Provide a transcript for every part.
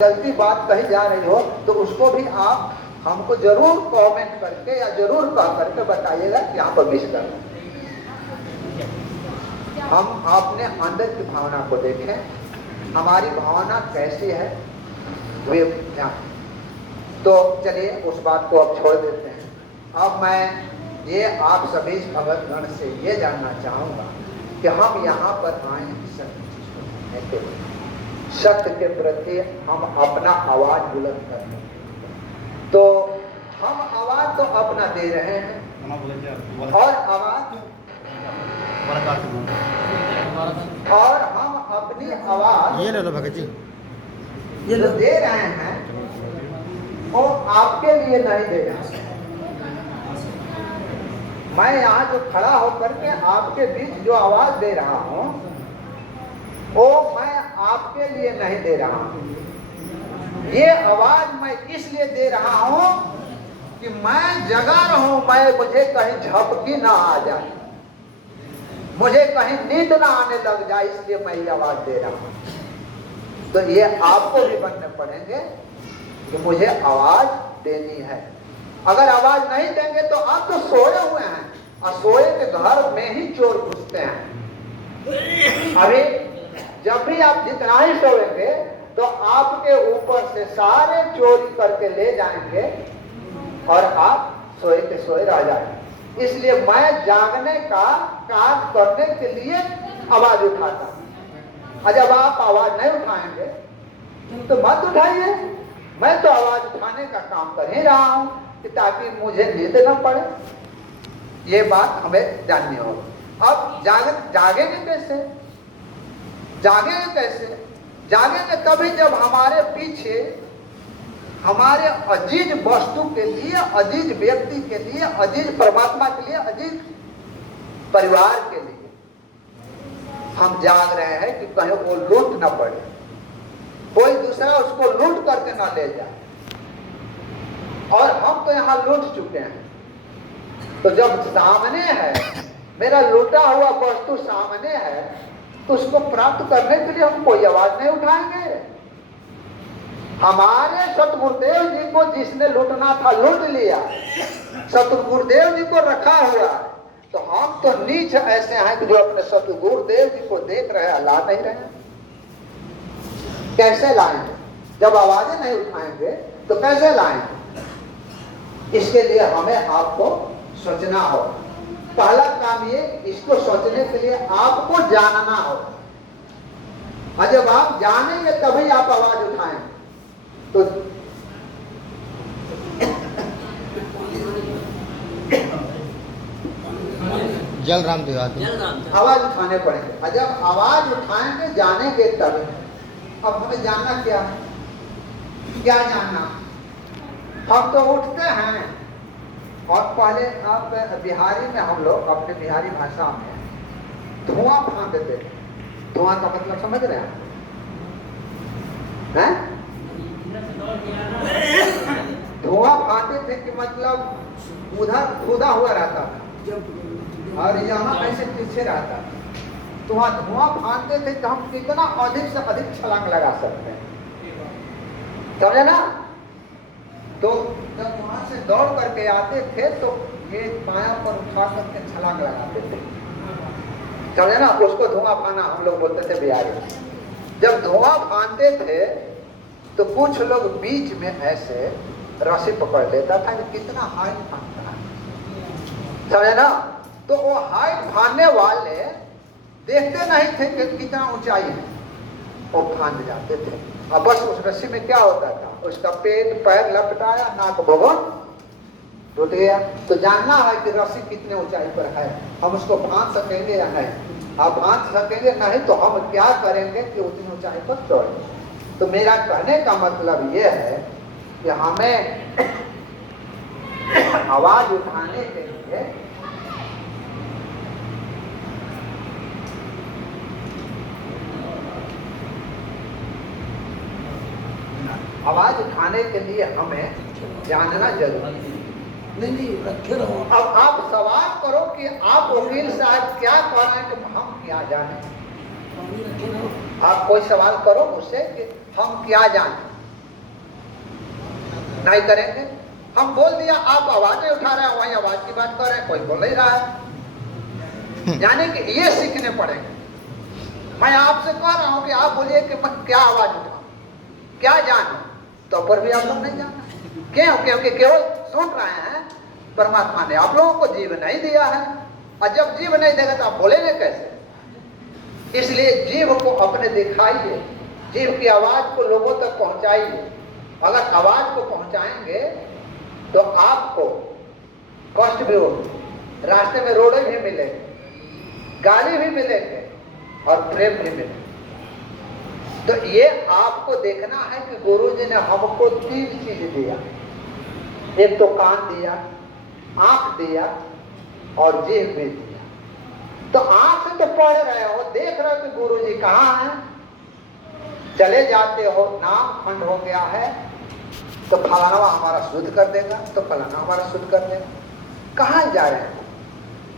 गलती बात कही जा रही हो तो उसको भी आप हमको जरूर कमेंट करके या जरूर कह करके बताइएगा कि यहाँ पर मिस कर हम अपने अंदर की भावना को देखें, हमारी भावना कैसी है वे जान। तो चलिए उस बात को अब छोड़ देते हैं। अब मैं ये आप सभी भगतगण से ये जानना चाहूँगा कि हम यहाँ पर आए सत्य सत्य के प्रति हम अपना आवाज बुलंद करते हैं। तो हम आवाज तो अपना दे रहे हैं और आवाज और हम अपनी आवाज ये ले लो भगत जी, ये जो दे रहे हैं वो आपके लिए नहीं दे रहे हैं। मैं यहाँ जो खड़ा होकर के आपके बीच जो आवाज दे रहा हूँ वो मैं आपके लिए नहीं दे रहा हूँ। ये आवाज मैं इसलिए दे रहा हूँ कि मैं जगा रहूं, मैं मुझे कहीं झपकी ना आ जाए, मुझे कहीं नींद ना आने लग जाए, इसलिए मैं ये आवाज दे रहा हूँ। तो ये आपको भी बनने पड़ेंगे कि मुझे आवाज देनी है। अगर आवाज नहीं देंगे तो आप तो सोए हुए हैं और सोए के घर में ही चोर घुसते हैं। अभी जब भी आप जितना ही सोएंगे तो आपके ऊपर से सारे चोरी करके ले जाएंगे और आप सोए के सोए रह जाएंगे। इसलिए मैं जागने का काम करने के लिए आवाज उठाता हूं। और जब आप आवाज नहीं उठाएंगे तो मत उठाइए। मैं तो आवाज उठाने का काम कर ही रहा हूं कि ताकि मुझे नींद न पड़े। ये बात हमें जाननी होगी। अब जागेंगे कैसे? जागेंगे कैसे? जागेंगे तभी जब हमारे पीछे हमारे अजीज वस्तु के लिए, अजीज व्यक्ति के लिए, अजीज परमात्मा के लिए, अजीज परिवार के लिए हम जाग रहे हैं कि कहीं वो लूट ना पड़े, कोई दूसरा उसको लूट करके ना ले जाए। और हम तो यहाँ लूट चुके हैं। तो जब सामने है, मेरा लूटा हुआ वस्तु सामने है, तो उसको प्राप्त करने के लिए हम कोई आवाज नहीं उठाएंगे। हमारे सतगुरुदेव जी को जिसने लूटना था लूट लिया, सतगुरुदेव जी को रखा हुआ है। तो हम तो नीच ऐसे हैं कि जो अपने सतगुरुदेव जी को देख रहे हैं, ला नहीं रहे। कैसे लाएंगे? जब आवाजें नहीं उठाएंगे तो कैसे लाएंगे? इसके लिए हमें आपको सोचना होगा। पहला काम ये, इसको सोचने के लिए आपको जानना होगा। और जब आप जानेंगे तभी आप आवाज उठाएंगे। तो जल राम देवाती आवाज उठाने पड़ेंगे। और जब आवाज उठाएंगे, जानेंगे तभी। अब हमें जानना क्या है? क्या जानना? हम तो उठते हैं और पहले आप बिहारी में, हम लोग अपने बिहारी भाषा में धुआं फांकते थे। धुआं का मतलब समझ रहे हैं? धुआं फांकते थे कि मतलब उधर खुदा हुआ रहता था और यहाँ ऐसे पीछे रहता था। तो वहाँ धुआं फांकते थे तो हम कितना अधिक से अधिक छलांग लगा सकते हैं, समझे ना? तो जब वहां से दौड़ करके आते थे तो ये पाया पर उठा करके छलांग लगाते थे, समझे ना? उसको धुआं फाना हम लोग बोलते थे बिहारी। जब धुआं फानते थे तो कुछ लोग बीच में ऐसे रस्सी पकड़ लेता था कि कितना हाइट फानता है, समझे ना? तो वो हाइट फानने वाले देखते नहीं थे कि कितना ऊंचाई है, वो फान जाते थे। और बस उस रस्सी में क्या होता था, उसका पेट पैर लपटाया, नाक भवन टूट गया। तो जानना है कि रस्सी कितने ऊंचाई पर है, हम उसको फांद सकेंगे या नहीं। आप फांद सकेंगे नहीं तो हम क्या करेंगे कि उतनी ऊंचाई पर चढ़े। तो मेरा कहने का मतलब यह है कि हमें आवाज उठाने के लिए आवाज उठाने के लिए हमें जानना जरूरी है। नहीं रखे रहो। अब आप सवाल करो कि आप वकील साहब क्या कह रहे हैं, तो हम क्या जाने। आप कोई सवाल करो मुझसे कि हम क्या जाने। नहीं करेंगे। हम बोल दिया, आप आवाज नहीं उठा रहे हैं, वही आवाज की बात कर रहे हैं, कोई बोल नहीं रहा है। यानी कि ये सीखने पड़ेंगे। मैं आपसे कह रहा हूं कि आप बोलिए कि मैं क्या आवाज उठाऊं, क्या जानूं, तो पर भी आप लोग नहीं जाना। क्यों? क्योंकि केवल सुन रहे हैं। परमात्मा ने आप लोगों को जीव नहीं दिया है, और जब जीव नहीं देगा तो आप बोलेंगे कैसे? इसलिए जीव को अपने दिखाइए, जीव की आवाज को लोगों तक पहुंचाइए। अगर आवाज को पहुंचाएंगे तो आपको कष्ट भी होगी, रास्ते में रोड़े भी मिलेंगे, गाली भी मिलेंगे और प्रेम भी मिलेंगे। तो ये आपको देखना है कि गुरु जी ने हमको 3 चीज दिया। एक तो कान दिया, आंख दिया और जीभ भी दिया। तो आंख से तो पढ़ रहे हो, देख रहे हो कि गुरु जी कहाँ हैं, चले जाते हो, नाम खंड हो गया है तो फलाना हमारा शुद्ध कर देगा, तो फलाना हमारा शुद्ध कर देगा। कहाँ जा रहे हैं?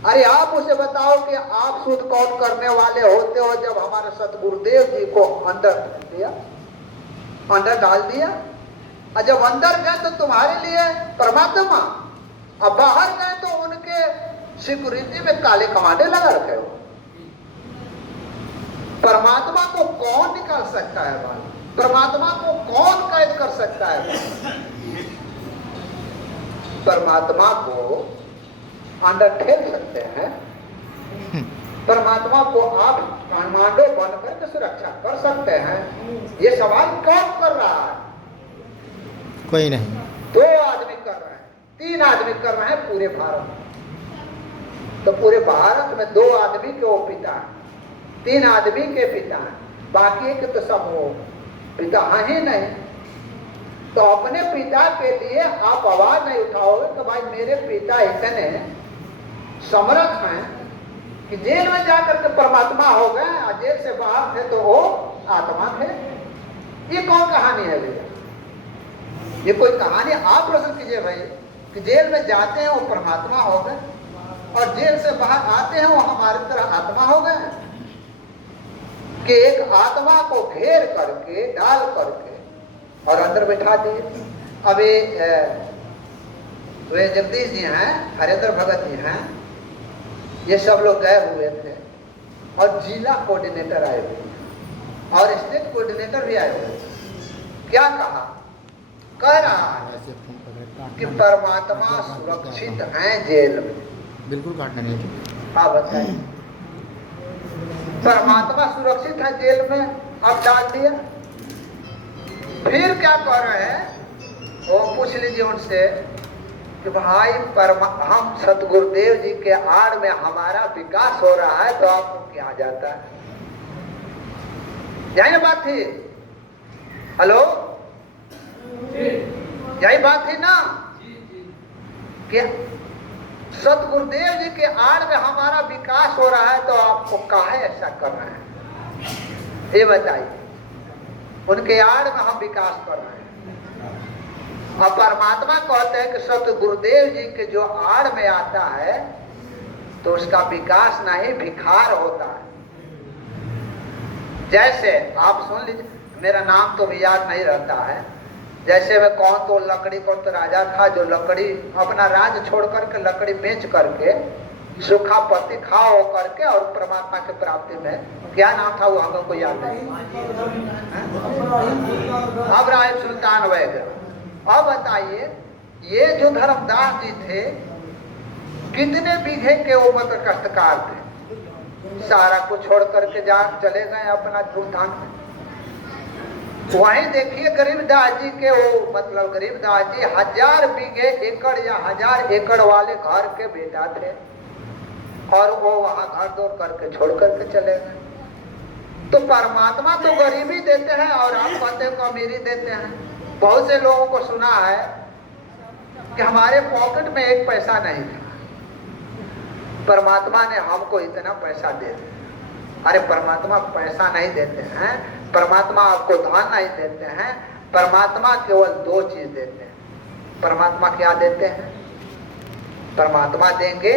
अरे आप उसे बताओ कि आप शुद्ध कौन करने वाले होते हो, जब हमारे सतगुरुदेव जी को अंदर दिया, अंदर डाल दिया, और जब अंदर गए तो तुम्हारे लिए परमात्मा, अब बाहर गए तो उनके सिक्योरिटी में काले कमांडे लगा रखे हो। परमात्मा को कौन निकाल सकता है बाहर? परमात्मा को कौन कैद कर सकता है? परमात्मा को अंदर ठेल सकते हैं, परमात्मा को आप कमांडो बनकर के सुरक्षा कर सकते हैं। ये सवाल कौन कर रहा है? कोई नहीं। 2 आदमी कर रहे हैं, 3 आदमी कर रहे हैं पूरे भारत में। तो पूरे भारत में 2 आदमी के वो पिता हैं, 3 आदमी के पिता हैं, बाकी के तो सब वो पिता हैं ही नहीं। तो अपने पिता के लिए आप आवाज नहीं उठाओगे तो भाई मेरे पिता इतने समर्थ हैं कि जेल में जाकर के परमात्मा हो गए, और जेल से बाहर थे तो वो आत्मा थे। ये कौन कहानी है भैया? ये कोई कहानी? आप प्रश्न कीजिए भाई कि जेल में जाते हैं वो परमात्मा हो गए, और जेल से बाहर आते हैं वो हमारी तरह आत्मा हो गए। कि एक आत्मा को घेर करके, डाल करके और अंदर बैठा दिए। अभी वे जगदीश जी हैं, हरेंद्र भगत जी हैं, ये सब लोग गए हुए थे, और जिला कोऑर्डिनेटर आए हुए और स्टेट कोऑर्डिनेटर भी आए हुए। क्या कहा? कह रहा है कि परमात्मा सुरक्षित हैं जेल में। बिल्कुल काटना नहीं। हाँ बताइए, परमात्मा सुरक्षित है जेल में, अब डाल दिया। फिर क्या कह रहे हैं? वो पूछ लीजिए उनसे कि भाई हम सतगुरुदेव जी के आड़ में हमारा विकास हो रहा है तो आपको क्या जाता है? यही बात थी। हेलो, यही बात थी ना कि सतगुरुदेव जी के आड़ में हमारा विकास हो रहा है तो आपको काहे ऐसा कर रहे हैं? ये बताइए। उनके आड़ में हम विकास कर रहे हैं, और परमात्मा कहते हैं कि सतगुरुदेव जी के जो आड़ में आता है तो उसका विकास नहीं, भिखार होता है। जैसे आप सुन लीजिए, मेरा नाम तो भी याद नहीं रहता है। जैसे मैं कौन तो लकड़ी कौन तो राजा था जो लकड़ी अपना राज छोड़ करके लकड़ी बेच करके सूखा पत्ती खाओ करके और परमात्मा के प्राप्ति में, क्या नाम था वो हमको याद नहीं। इब्राहिम सुल्तान वगैरह। अब बताइए, ये जो धर्मदास जी थे कितने बीघे के वो मतलब कष्टकार थे, सारा कुछ छोड़ करके जा चले गए अपना धूमधाम में। वहीं देखिए गरीबदास जी के वो मतलब गरीबदास जी 1000 बीघे एकड़ या 1000 एकड़ वाले घर के बेटा थे, और वो वहां घर दौड़ करके छोड़ करके चले गए। तो परमात्मा तो गरीबी देते हैं और आप कहते हैं अमीरी देते हैं। बहुत से लोगों को सुना है कि हमारे पॉकेट में 1 पैसा नहीं था, परमात्मा ने हमको इतना पैसा दे दिया। अरे परमात्मा पैसा नहीं देते हैं, परमात्मा आपको धन नहीं देते हैं, परमात्मा केवल 2 चीज देते हैं। परमात्मा क्या देते हैं? परमात्मा देंगे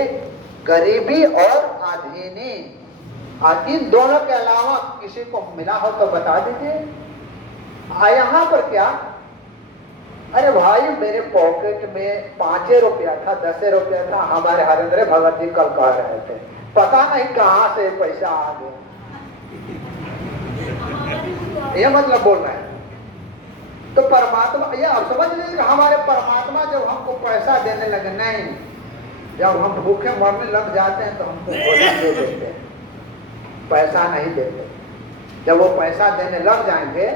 गरीबी और अधीनी। इन दोनों के अलावा किसी को मिला हो तो बता दीजिए। यहाँ पर क्या अरे भाई मेरे पॉकेट में 5 रुपया था, 10 रुपया था, हमारे हरेंद्र भगत जी कल कह रहे थे, पता नहीं कहां से पैसा आ गया। ये मतलब बोल रहे हैं। तो परमात्मा, ये आप समझ लीजिए कि हमारे परमात्मा जब हमको पैसा देने लगे, नहीं, जब हम भूखे मरने लग जाते हैं तो हमको भोजन दे देते हैं, पैसा नहीं देते। जब वो पैसा देने लग जाएंगे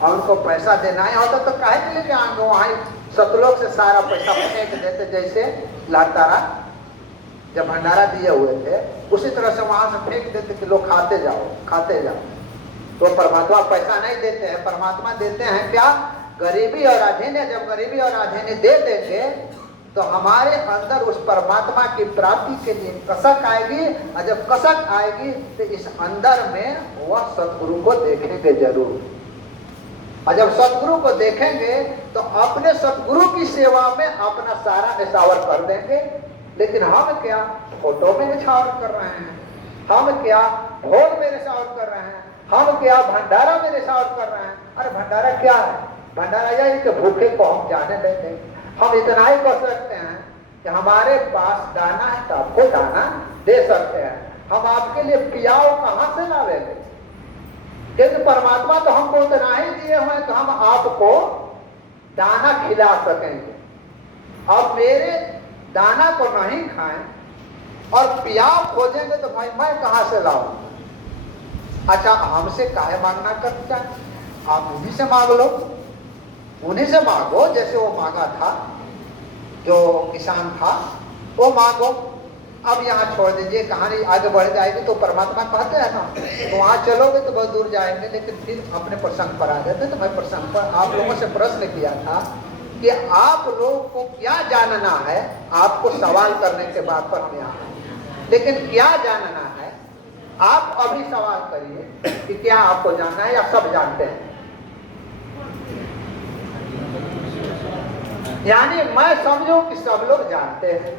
और उनको पैसा देना ही होता तो काहे के लेके आएंगे, वहां सतलोक से सारा पैसा फेंक देते। जैसे लातारा जब भंडारा दिए हुए थे उसी तरह से वहां से फेंक देते कि लोग खाते जाओ खाते जाओ। तो परमात्मा पैसा नहीं देते हैं, परमात्मा देते हैं क्या, गरीबी और अधीने। जब गरीबी और अधीने दे देंगे तो हमारे अंदर उस परमात्मा की प्राप्ति के लिए कसक आएगी, और जब कसक आएगी तो इस अंदर में वह सतगुरु को देखेंगे जरूर। और जब सतगुरु को देखेंगे तो अपने सतगुरु की सेवा में अपना सारा निछावर कर देंगे। लेकिन हम क्या फोटो में निछावर कर रहे हैं, हम क्या भोग में निछावर कर रहे हैं, हम क्या भंडारा में निछावर कर रहे हैं। अरे भंडारा क्या है, भंडारा यह है कि भूखे को हम जाने देते। हम इतना ही कर सकते हैं कि हमारे पास दाना है तो आपको दाना दे सकते हैं। हम आपके लिए पियाओ कहां से लावेंगे, क्योंकि परमात्मा तो हमको उतना ही दिए हुए तो हम आपको दाना खिला सकेंगे। अब मेरे दाना को नहीं खाएं और पियाओ खोजेंगे तो भाई मैं कहां से लाऊंगा। अच्छा, हमसे काहे मांगना करता, आप उन्हीं से मांग लो, उन्हीं से मांगो जैसे वो मांगा था, जो किसान था वो मांगो। अब यहाँ छोड़ दीजिए, कहानी आगे बढ़ जाएगी तो परमात्मा कहते हैं ना, तो वहां चलोगे तो बहुत दूर जाएंगे। लेकिन फिर अपने प्रसंग पर आ जाते। तो मैं प्रसंग पर आप लोगों से प्रश्न किया था कि आप लोग को क्या जानना है, आपको सवाल करने के बाद पर हम यहाँ, लेकिन क्या जानना है आप अभी सवाल करिए कि क्या आपको जानना है, या सब जानते हैं। यानी मैं समझूं कि सब लोग जानते हैं।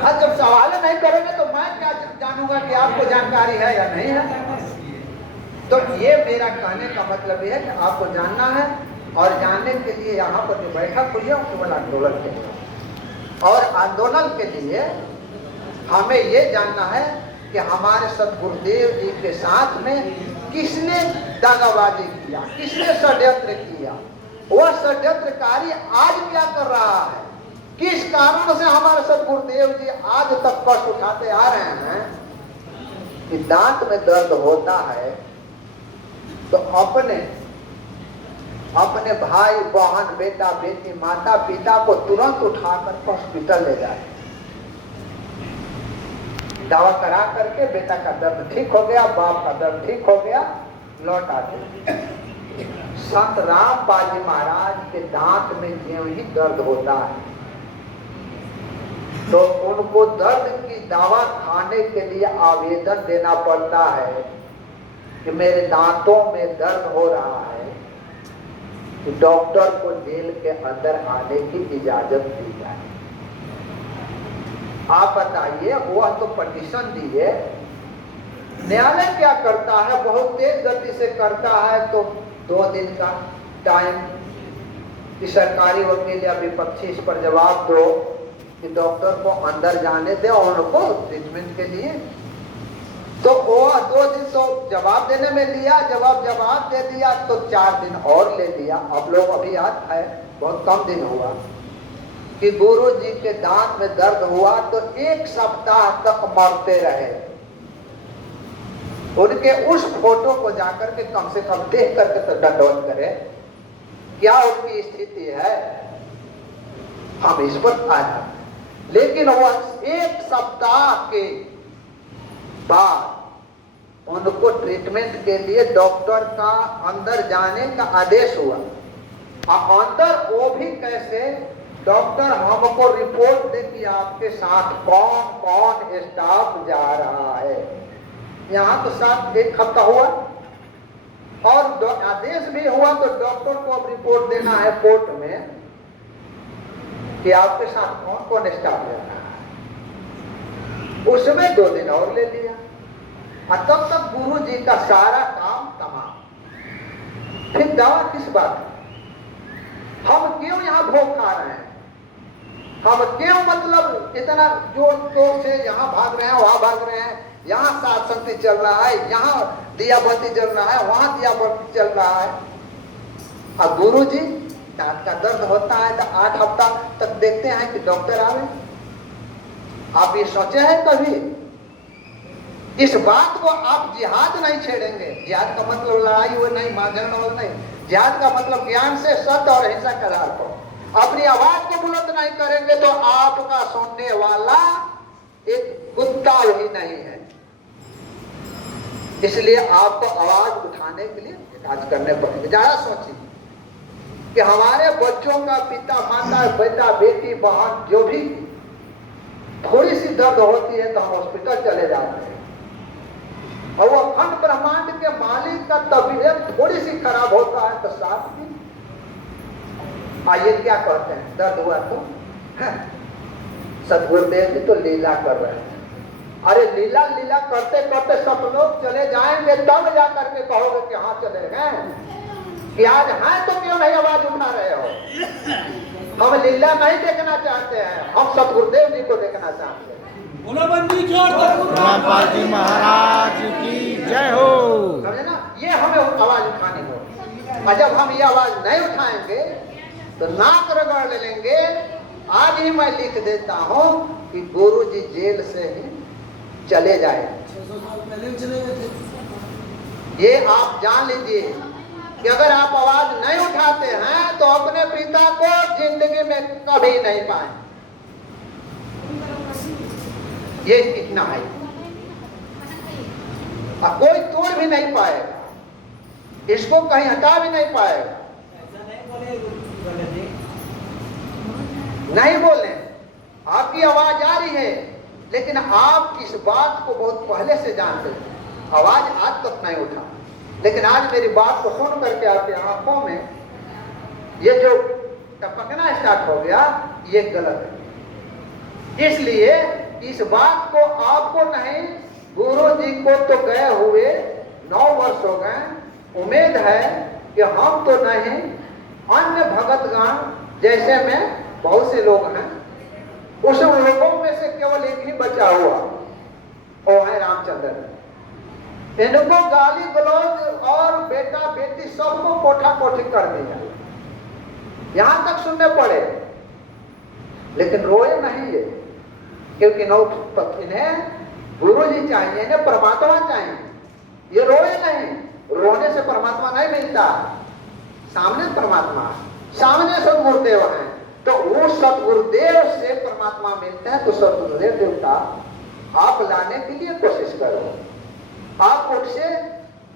अब जब सवाल नहीं करेंगे तो मैं क्या जानूंगा कि आपको जानकारी है या नहीं है। तो ये मेरा कहने का मतलब ये है कि आपको जानना है, और जानने के लिए यहाँ पर जो बैठक हुई है केवल आंदोलन के लिए, और आंदोलन के लिए हमें ये जानना है कि हमारे सतगुरुदेव जी के साथ में किसने दागाबाजी किया, किसने षड्यंत्र किया, वह षड्यंत्रकारी आज क्या कर रहा है, किस कारण से हमारे सतगुरुदेव जी आज तक कष्ट उठाते आ रहे हैं। कि दांत में दर्द होता है तो अपने भाई बहन बेटा बेटी माता पिता को तुरंत उठाकर हॉस्पिटल ले जाए, दवा करा करके बेटा का दर्द ठीक हो गया, बाप का दर्द ठीक हो गया, लौट आते। संत राम बाजी महाराज के दांत में ज्यों ही दर्द होता है तो उनको दर्द की दवा खाने के लिए आवेदन देना पड़ता है कि मेरे दांतों में दर्द हो रहा है, कि डॉक्टर को जेल के अंदर आने की इजाजत दी जाए। आप बताइए, वह तो पटिशन दिए, न्यायालय क्या करता है, बहुत तेज गति से करता है। तो 2 दिन का टाइम कि सरकारी वकील या विपक्षी इस पर जवाब दो कि डॉक्टर को अंदर जाने दे उनको ट्रीटमेंट के लिए। तो वो 2 दिन तो जवाब देने में लिया, जवाब दे दिया तो 4 दिन और ले लिया। अब लोग अभी याद है, बहुत कम दिन हुआ कि गुरु जी के दांत में दर्द हुआ तो 1 सप्ताह तक मरते रहे। उनके उस फोटो को जाकर के कम से कम देख करके तो दंडवत करे, क्या उनकी स्थिति है, हम इस पर आ जाते। लेकिन वह 1 सप्ताह के बाद उनको ट्रीटमेंट के लिए डॉक्टर का अंदर जाने का आदेश हुआ। अंदर वो भी कैसे, डॉक्टर हमको रिपोर्ट दे कि आपके साथ कौन कौन स्टाफ जा रहा है। यहाँ तो साथ 1 हफ्ता हुआ और आदेश भी हुआ तो डॉक्टर को अब रिपोर्ट देना है कोर्ट में कि आपके साथ कौन कौन स्टाफ जा रहा है। उसमें 2 दिन और ले लिया और तब तक गुरु जी का सारा काम तमाम। दवा किस बात की? हम क्यों यहाँ भोग खा रहे हैं? हम क्यों मतलब इतना जोर से यहाँ भाग रहे हैं, वहां भाग रहे हैं, यहाँ सात संगति चल रहा है, यहाँ दिया बत्ती जल रहा है, वहां दिया बत्ती चल रहा है। और गुरु जी दांत का दर्द होता है तो 8 हफ्ता तक देखते हैं कि डॉक्टर आवे। आप ये सोचे हैं कभी? इस बात को आप जिहाद नहीं छेड़ेंगे। जिहाद का मतलब लड़ाई हो नहीं, मारझगड़ नहीं। जिहाद का मतलब ज्ञान से सत्य और अहिंसा का आधार पर अपनी आवाज को बुलंद नहीं करेंगे तो आपका सुनने वाला एक कुत्ता ही नहीं है। इसलिए आपको आवाज उठाने के लिए काज करने पड़ेंगे। ज्यादा सोचिए कि हमारे बच्चों का पिता माता बेटा बेटी बहन जो भी थोड़ी सी दर्द होती है तो हम हॉस्पिटल चले जाते हैं, और वो अखंड ब्रह्मांड के मालिक का तबीयत थोड़ी सी खराब होता है तो साथ में आइए क्या कहते हैं, दर्द हुआ तो सदगुरुदेव जी तो लीला कर रहे हैं। अरे लीला लीला करते करते सब लोग चले जाएंगे तब जा करके कहोगे कि हाँ चले गए। कि आज हैं तो क्यों नहीं आवाज उठा रहे हो? हम लीला नहीं देखना चाहते हैं, हम सदगुरुदेव जी को देखना चाहते हैं। रामपाल जी महाराज की जय हो। समझे ना? ये हमें आवाज उठानी होगी, और जब हम ये आवाज नहीं उठाएंगे तो नाक रगड़ लेंगे। आज ही मैं लिख देता हूँ कि गुरु जी जेल से ही चले जाए। 600 साल पहले चले गए थे। ये आप जान लीजिए कि अगर आप आवाज नहीं उठाते हैं तो अपने पिता को जिंदगी में कभी नहीं पाए। ये इतना है, और कोई तोड़ भी नहीं पाएगा, इसको कहीं हटा भी नहीं पाएगा। नहीं बोले, आपकी आवाज आ रही है, लेकिन आप इस बात को बहुत पहले से जानते हैं। आवाज आज तक नहीं उठा, लेकिन आज मेरी बात को सुन करके आपकी आंखों में ये जो टपकना स्टार्ट हो गया, ये गलत है। इसलिए इस बात को आपको नहीं, गुरु जी को तो गए हुए 9 वर्ष हो गए। उम्मीद है कि हम तो नहीं, अन्य भगतगण जैसे में बहुत से लोग हैं, उस लोगों में से केवल एक ही बचा हुआ, वो है रामचंद्र। इनको गाली गलौज और बेटा बेटी सबको कोठा कोठी कर दिया, यहां तक सुनने पड़े, लेकिन रोए नहीं ये, क्योंकि इन्हें गुरु जी चाहिए, इन्हें परमात्मा चाहिए। ये रोए नहीं, रोने से परमात्मा नहीं मिलता। सामने परमात्मा, सामने सदगुरुदेव हैं, तो वो सदगुरुदेव से परमात्मा मिलते हैं। तो सदगुरुदेव देवता आप लाने के लिए कोशिश करो, आप उनसे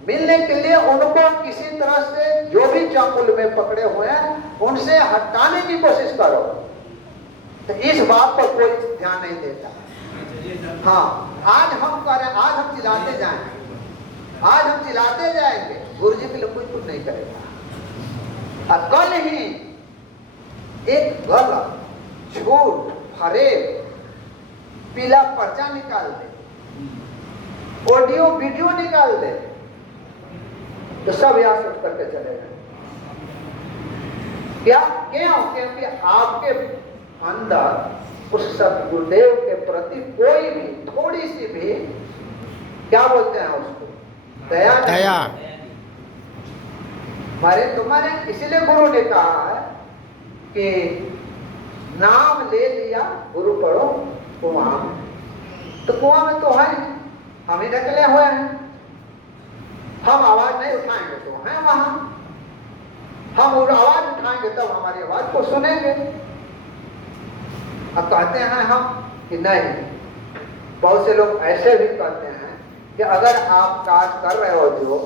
मिलने के लिए उनको किसी तरह से जो भी चाकुल में पकड़े हुए हैं उनसे हटाने की कोशिश करो। तो इस बात पर कोई ध्यान नहीं देता। हाँ, आज हम कह रहे हैं, आज हम चिल्लाते जाएंगे, आज हम चिल्लाते जाएंगे, गुरु जी के लिए कुछ नहीं करेगा। और कल ही एक गलत झूठ फरेब पीला पर्चा निकाल दे, ऑडियो वीडियो निकाल दे, तो सब यहाँ से उठ करके चले गए। क्या? क्यों? क्योंकि आपके अंदर उस सदगुरुदेव के प्रति कोई भी थोड़ी सी भी, क्या बोलते हैं उसको, दया। मारे तुम्हारे, इसलिए गुरु ने कहा है कि नाम ले लिया गुरु पढ़ो कुआं में। तो कुआं में तो है, हम ही ढकले हुए हैं। हम आवाज नहीं उठाएंगे तो हैं वहां, हम आवाज उठाएंगे तब हमारी आवाज को सुनेंगे। अब कहते हैं हम कि नहीं, बहुत से लोग ऐसे भी कहते हैं कि अगर आप काज कर रहे हो जो,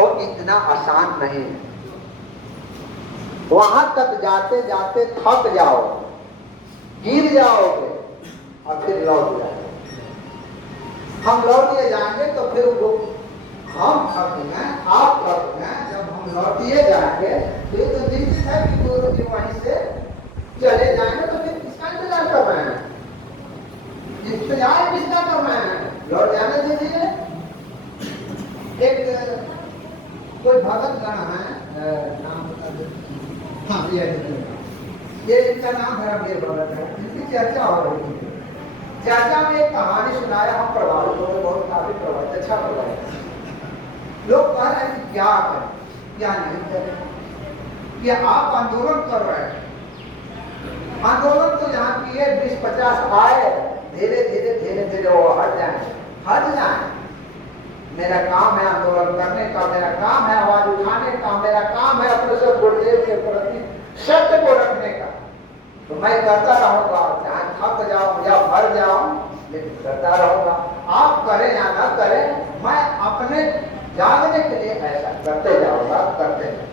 और इतना आसान नहीं है, वहां तक जाते जाते थक जाओ, गिर जाओगे और फिर लौट जाओगे। हम लौटिए जाएंगे तो फिर वो हम थक गए, आप थक गए। जब हम लौटिए जाएंगे तो ये तो निश्चित है कि गुरु जी वहीं से चले जाएंगे, तो फिर किसका इंतजार कर रहे हैं? इंतजार किसका कर रहे हैं? लौट जाने दीजिए। एक कोई भगत गण है, नाम बता दो। हाँ, ये इनका नाम है वीर भगत है, इनकी चर्चा हो रही है। चर्चा में एक कहानी सुनाया, हम प्रभावित हो गए, बहुत काफी प्रभावित, अच्छा प्रभावित। लोग कह रहे हैं कि क्या करें क्या नहीं करें, कि आप आंदोलन कर रहे हैं। आंदोलन तो यहाँ किए 20-50 आए, धीरे धीरे धीरे धीरे वो हट जाए। मेरा काम है आंदोलन करने का, मेरा काम है आवाज उठाने का, मेरा काम है अपने से गुरुदेव के प्रति सत्य को रखने का। तो मैं करता रहूंगा, चाहे थक जाऊं या मर जाऊं, लेकिन करता रहूंगा। आप करें या ना करें, मैं अपने जागने के लिए ऐसा करते जाऊंगा, करते जाऊंगा।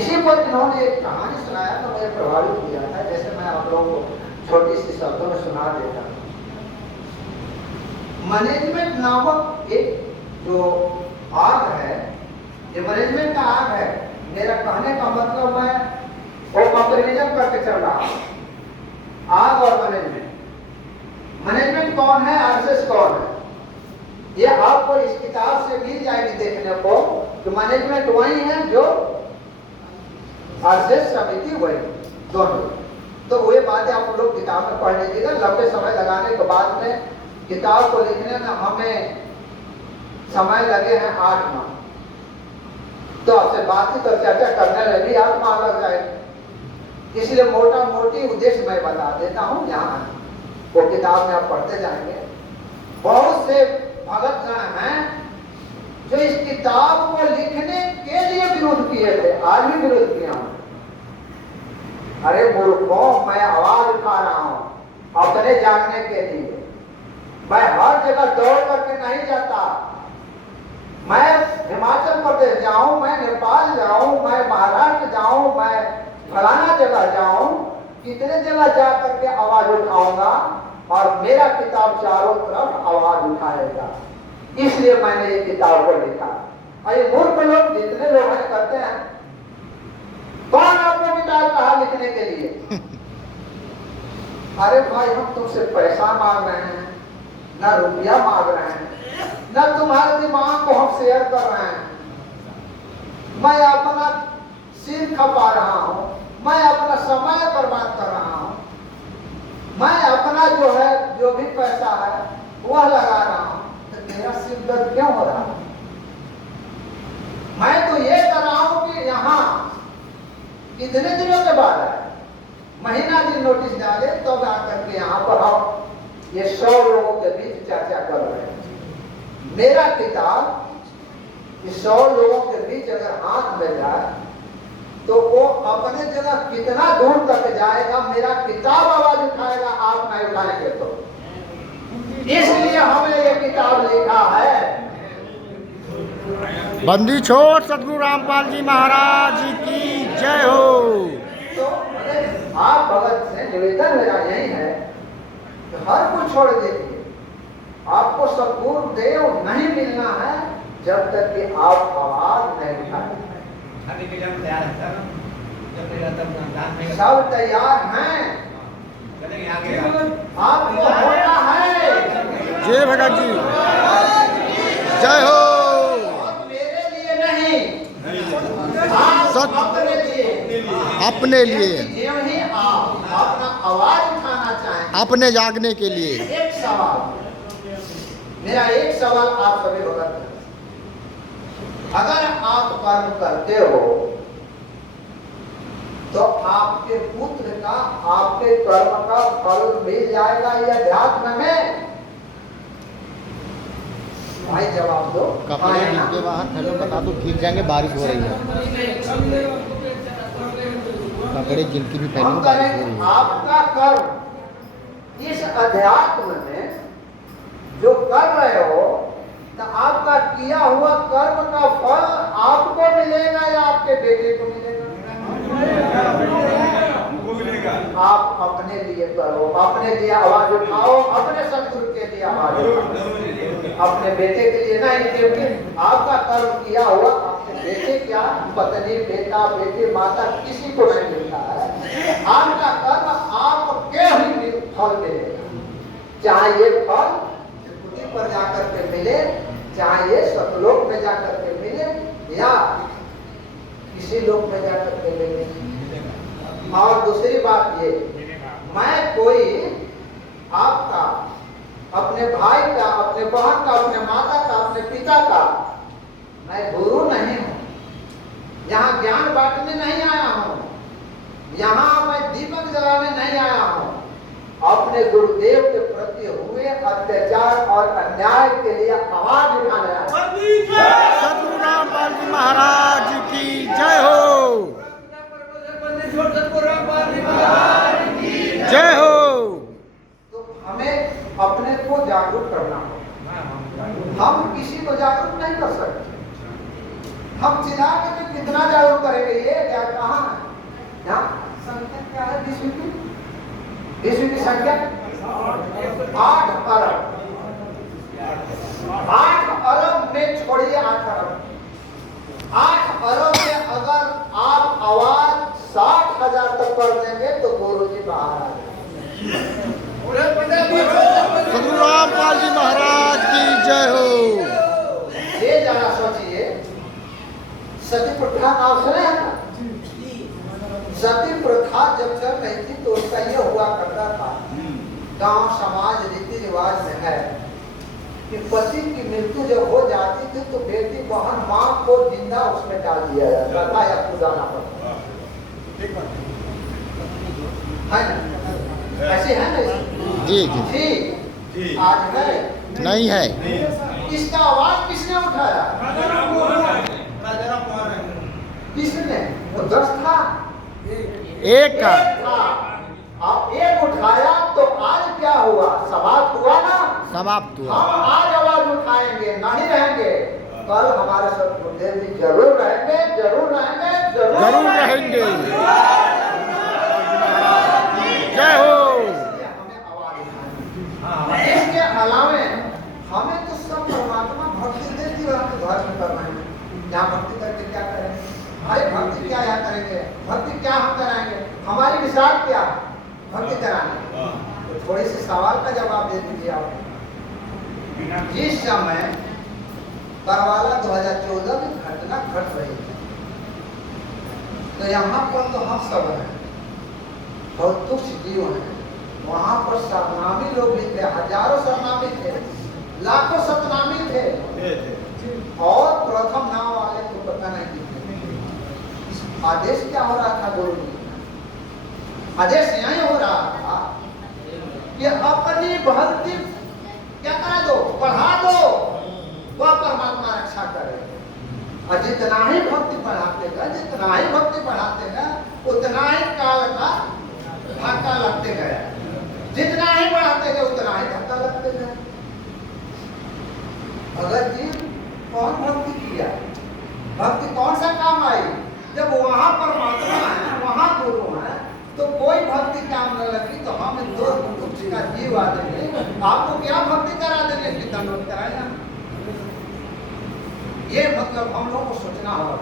इसी पर इन्होंने एक कहानी सुनाया तो मुझे प्रभावित किया था, जैसे मैं आप लोगों को छोटी सी शब्दों में सुना देता हूँ। मैनेजमेंट नामक एक जो आग है, ये मैनेजमेंट का आग है। मेरा कहने का मतलब मैं वो कंपेरिजन करके चल रहा हूँ, आग और मैनेजमेंट। मैनेजमेंट कौन है, आरएसएस कौन है, ये आपको इस किताब से मिल जाएगी देखने को कि मैनेजमेंट वही है जो आरएसएस समिति वही, दोनों। तो वे बातें आप लोग किताब में पढ़ लीजिएगा। लंबे समय लगाने के बाद में किताब को लिखने में हमें समय लगे हैं 8 माह। तो आपसे बातचीत और चर्चा करने में भी 8 माह लग जाएगा। इसलिए मोटा मोटी उद्देश्य मैं बता देता हूँ, यहाँ वो किताब में आप पढ़ते जाएंगे। बहुत से भगत गण हैं जो इस किताब को लिखने के लिए विरोध किए थे, आज भी विरोध किया हूं। अरे मूर्खों, मैं आवाज उठा रहा हूं अपने जागने के लिए। मैं हर जगह दौड़ करके नहीं जाता। मैं हिमाचल प्रदेश जाऊं, मैं नेपाल जाऊं, मैं महाराष्ट्र जाऊं, मैं फलाना जगह जाऊं, कितने जगह जा करके आवाज उठाऊंगा और मेरा किताब चारों तरफ आवाज उठाएगा। इसलिए मैंने ये किताब को लिखा। और ये मूर्ख लोग जितने लोग हैं करते हैं, कौन आपको किताब कहा लिखने के लिए? अरे भाई, हम तुमसे पैसा मांग रहे हैं, ना रुपया मांग रहे हैं, ना तुम्हारे दिमाग को हम शेयर कर रहे हैं। मैं अपना सिर खपा रहा हूं, मैं अपना समय बर्बाद कर रहा हूं, मैं अपना जो है जो भी पैसा है वह लगा रहा हूं। मेरा सिर दर्द क्यों हो रहा है? मैं तो ये कर रहा हूं कि यहाँ कितने दिनों के बाद है, महीना दिन नोटिस डाले तो आकर के यहाँ पर हम ये 100 लोगों के बीच चर्चा कर रहे हैं। मेरा किताब इस 100 लोगों के बीच अगर हाथ में जाए तो वो अपने जगह कितना दूर तक जाएगा। मेरा किताब आवाज उठाएगा, आप नहीं उठाएंगे तो। इसलिए हमने ये किताब लिखा है। बंदी छोड़ सतगुरु रामपाल जी महाराज की जय हो। तो आप भगत से निवेदन मेरा यही है कि हर कुछ छोड़ दीजिए। आपको सद्गुरुदेव नहीं मिलना है जब तक कि आप आवाज नहीं उठाएंगे। सब तैयार हैं, आपको होना है। जय भगत जी, जय हो। मेरे लिए नहीं, आप अपने लिए, अपने लिए, जो ही आप अपना आवाज उठाना चाहें, अपने जागने के लिए। एक सवाल, मेरा एक सवाल आप सभी भगत हैं। अगर आप कर्म करते हो तो आपके पुत्र का, आपके कर्म का फल मिल जाएगा ये अध्यात्म में? भाई जवाब दो। कपड़े के बाहर हेलो बता दो, भीग जाएंगे, बारिश हो रही है। कपड़े जिनकी भी पहनी बारिश हो रही है। आपका कर्म इस अध्यात्म में जो कर रहे हो, तो आपका किया हुआ कर्म का फल आपको मिलेगा या आपके बेटे को मिलेगा? आप अपने लिए करो, अपने लिए आवाज उठाओ, अपने सदगुरु के लिए आवाज उठाओ, अपने बेटे के लिए नहीं। क्योंकि आपका कर्म किया हुआ आपके बेटे क्या, पत्नी, बेटा, बेटी, माता, किसी को नहीं मिलता है। आपका कर्म आपके ही फल मिलेगा। चाहे ये फल पर जाकर के मिले, चाहे ये सतलोक में जाकर के मिले, इसी लोक में जाकर के लेंगे। और दूसरी बात ये, मैं कोई आपका, अपने भाई का, अपने बहन का, अपने माता का, अपने पिता का मैं गुरु नहीं हूँ। यहाँ ज्ञान बांटने नहीं आया हूँ, यहाँ मैं दीपक जलाने नहीं आया हूँ। अपने गुरुदेव के प्रति हुए अत्याचार और अन्याय के लिए आवाज उठाने आया हूँ। सदगुरु रामपाल जी महाराज की जय हो, जय हो। तो हमें अपने को जागरूक करना होगा। हम किसी को जागरूक नहीं कर सकते। हम चिल्ला के कितना जागरूक करेंगे? ये क्या कहाँ है? यहाँ संख्या क्या है? विश्व की संख्या 8 अरब। 8 अरब में छोड़िए 8 अरब। 8 अरब में अगर आप आवाज 60,000 तक कर देंगे तो गुरु जी बाहर आ जाएंगे। सदगुरु रामपाल जी महाराज की जय हो। ये जरा सोचिए, सती प्रथा नाम सुने हैं ना? सती प्रथा जब चल रही थी तो उसका ये हुआ करता था, गांव समाज रीति रिवाज में है कि पति की मृत्यु जब हो जाती थी तो बेटी बहन मां को जिंदा उसमें डाल दिया जाता था या खुदाना पड़ता है ना? ऐसे है ना? जी जी आज है नहीं है। इसका आवाज किसने उठाया? किसने? वो 10 था, एक का था। अब एक उठाया तो आज क्या हुआ? समाप्त हुआ ना? समाप्त हुआ। हम आज आवाज उठाएंगे, नहीं रहेंगे। कल हमारे सतगुरुदेव जी जरूर रहेंगे, जरूर रहेंगे, जरूर रहेंगे। जय हो। हमें आवाज उठानी। इसके अलावे हमें तो सब परमात्मा भक्ति दे दी घर में करना है। यहाँ भक्ति करके क्या करेंगे? अरे भक्ति क्या यहाँ करेंगे? भक्ति क्या हम कराएंगे? हमारी मिसाल क्या? भक्ति कराने। तो थोड़ी सी सवाल का जवाब दे दीजिए आप। जिस समय बरवाला 2014 में घटना घट रही है तो यहाँ पर तो हम सब हैं, बहुत तुच्छ जीव हैं। वहाँ पर सतनामी लोग भी थे, हजारों सतनामी थे, लाखों सतनामी थे। और प्रथम नाम वाले को पता नहीं कितने। आदेश क्या हो रहा था गुरु जी? आदेश यही हो रहा था कि अपनी भक्ति क्या करा दो, बढ़ा दो, वह परमात्मा रक्षा करे। और जितना ही भक्ति बढ़ाते गए, जितना ही भक्ति बढ़ाते गए, उतना ही काल का धक्का लगते गए। जितना ही बढ़ाते गए उतना ही धक्का लगते गए। अगर जीव कौन भक्ति किया, भक्ति कौन सा काम आई? जब वहां परमात्मा है, वहां गुरु है, तो कोई भक्ति काम न लगी तो हम दो तुच्छ का जीव आदमी आपको क्या भक्ति करा देंगे कि दंडवत कराएगा? ये मतलब हम लोगों को सोचना होगा।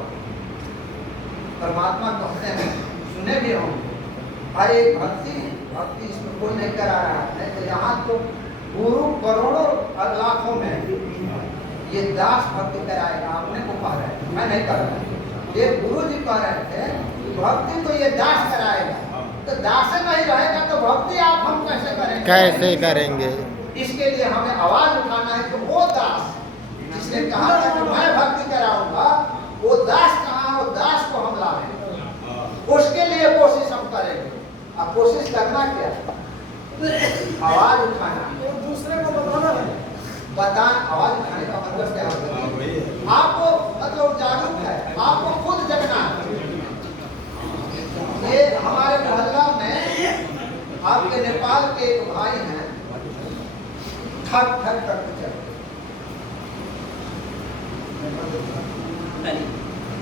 परमात्मा कहते हैं, सुने भी होंगे, अरे भक्ति भक्ति इसमें कोई नहीं करा रहा है। तो यहाँ तो गुरु करोड़ों और लाखों में ये दास भक्ति कराएगा। आपने को कह रहे हैं, मैं नहीं कर रहा। ये गुरु जी कह रहे थे भक्ति तो ये दास कराएगा। तो दास नहीं रहेगा तो भक्ति आप हम कैसे करेंगे? कैसे करेंगे? इसके लिए हमें आवाज उठाना है कि वो दास जिसने कहा था कि मैं भक्ति कराऊंगा, वो दास कहाँ? वो दास को हम लाएंगे। उसके लिए कोशिश हम करेंगे। अब कोशिश करना क्या? आवाज उठाना, दूसरे को बताना है। बता। आवाज उठाने का मतलब क्या होता है? आपको मतलब जागरूक है, आपको खुद जगना है। ये हमारे मोहल्ला में आपके नेपाल के एक भाई हैं, ठक ठक करके चलते,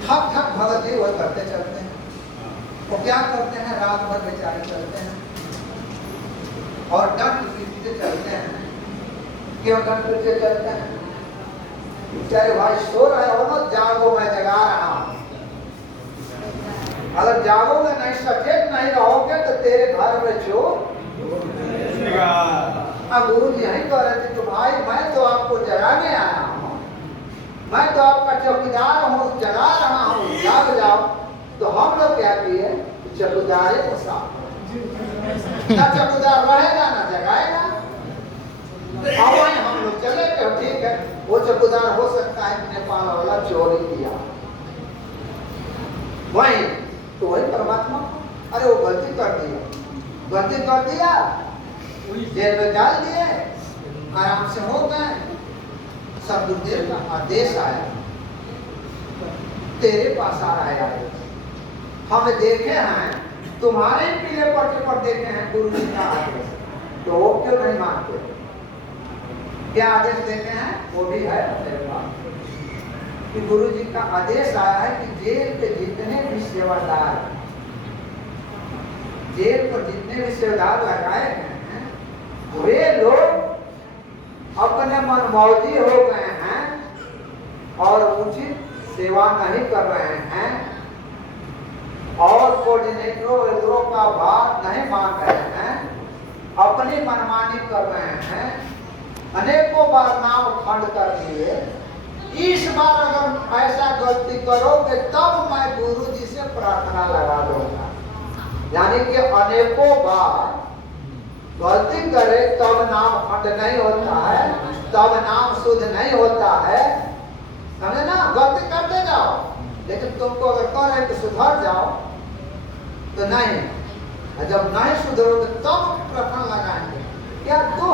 ठक ठक भगत जी वह करते चलते हैं। वो क्या करते हैं? रात भर बेचारे चलते हैं और डंड पीटते चलते हैं। क्यों डंड पीटते चलते हैं? बेचारे भाई सो रहे हो ना, जागो मैं जगा रहा हूं। अगर जागोगे नहीं, सचेत नहीं रहोगे तो तेरे घर में चोर। अब गुरु जी यही कह रहे थे कि भाई मैं तो आपको जगाने आया हूँ, मैं तो आपका चौकीदार हूँ, जगा रहा हूँ, जाग जाओ। तो हम लोग क्या किए, चकुदारे को साफ ना चकुदार रहेगा ना जगाएगा। अब वहीं हम लोग चले गए, ठीक है वो चकुदार हो सकता है नेपाल वाला चोरी किया, वहीं तो वही परमात्मा, अरे वो गलती कर दिया जेल में डाल दिए, आराम से हो गए। सब गुरुदेव का आदेश आया, तेरे पास आ रहा है, हम देखे हैं तुम्हारे पीले पर्चे पर देखे हैं गुरु जी का आदेश, तो वो क्यों नहीं मानते? क्या आदेश देते हैं? वो भी है मेरे पास कि गुरु जी का आदेश आया है कि जेल के जितने भी सेवादार, जेल पर जितने भी सेवादार लगाए गए हैं, वे लोग अपने मनमौजी हो गए हैं और उचित सेवा नहीं कर रहे हैं और कोऑर्डिनेटरों का बात नहीं मान रहे हैं, अपनी मनमानी कर रहे हैं, अनेकों बार नाम खंड कर दिए। इस बार अगर ऐसा गलती करोगे तब मैं गुरु जी से प्रार्थना लगा दूंगा। यानी कि अनेकों बार गलती करे तब नाम खंड नहीं होता है, तब नाम शुद्ध नहीं होता है, समझे ना? गलती करते जाओ, लेकिन तुमको अगर कह रहे कि सुधर जाओ तो नहीं, जब नहीं सुधरोगे तब प्रश्न लगाएंगे। क्या दो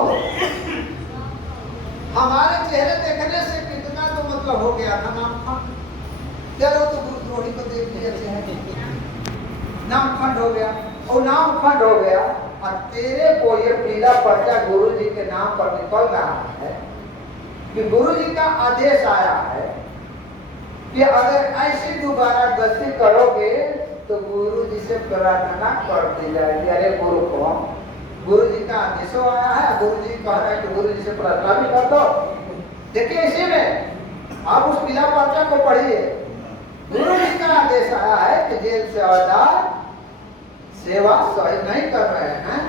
हमारे चेहरे देखने से कितना तो मतलब हो गया था नाम खंड, चलो तो गुरुद्रोही को देख लिया चेहरे, नाम खंड हो गया, और नाम खंड हो गया और तेरे को ये पीला पर्चा गुरु जी के नाम पर निकल रहा है कि गुरु जी का आदेश आया है कि अगर ऐसी दोबारा गलती करोगे तो गुरु जी से प्रार्थना कर दी जाएगी। अरे गुरु जी का आदेश आया है, गुरु जी कह रहे हैं कि गुरु जी से प्रार्थना भी कर दो। देखिए इसी में आप उस पीला पर्चा को पढ़िए, गुरु जी का आदेश आया है कि जेल से आजाद सेवा सही नहीं कर रहे हैं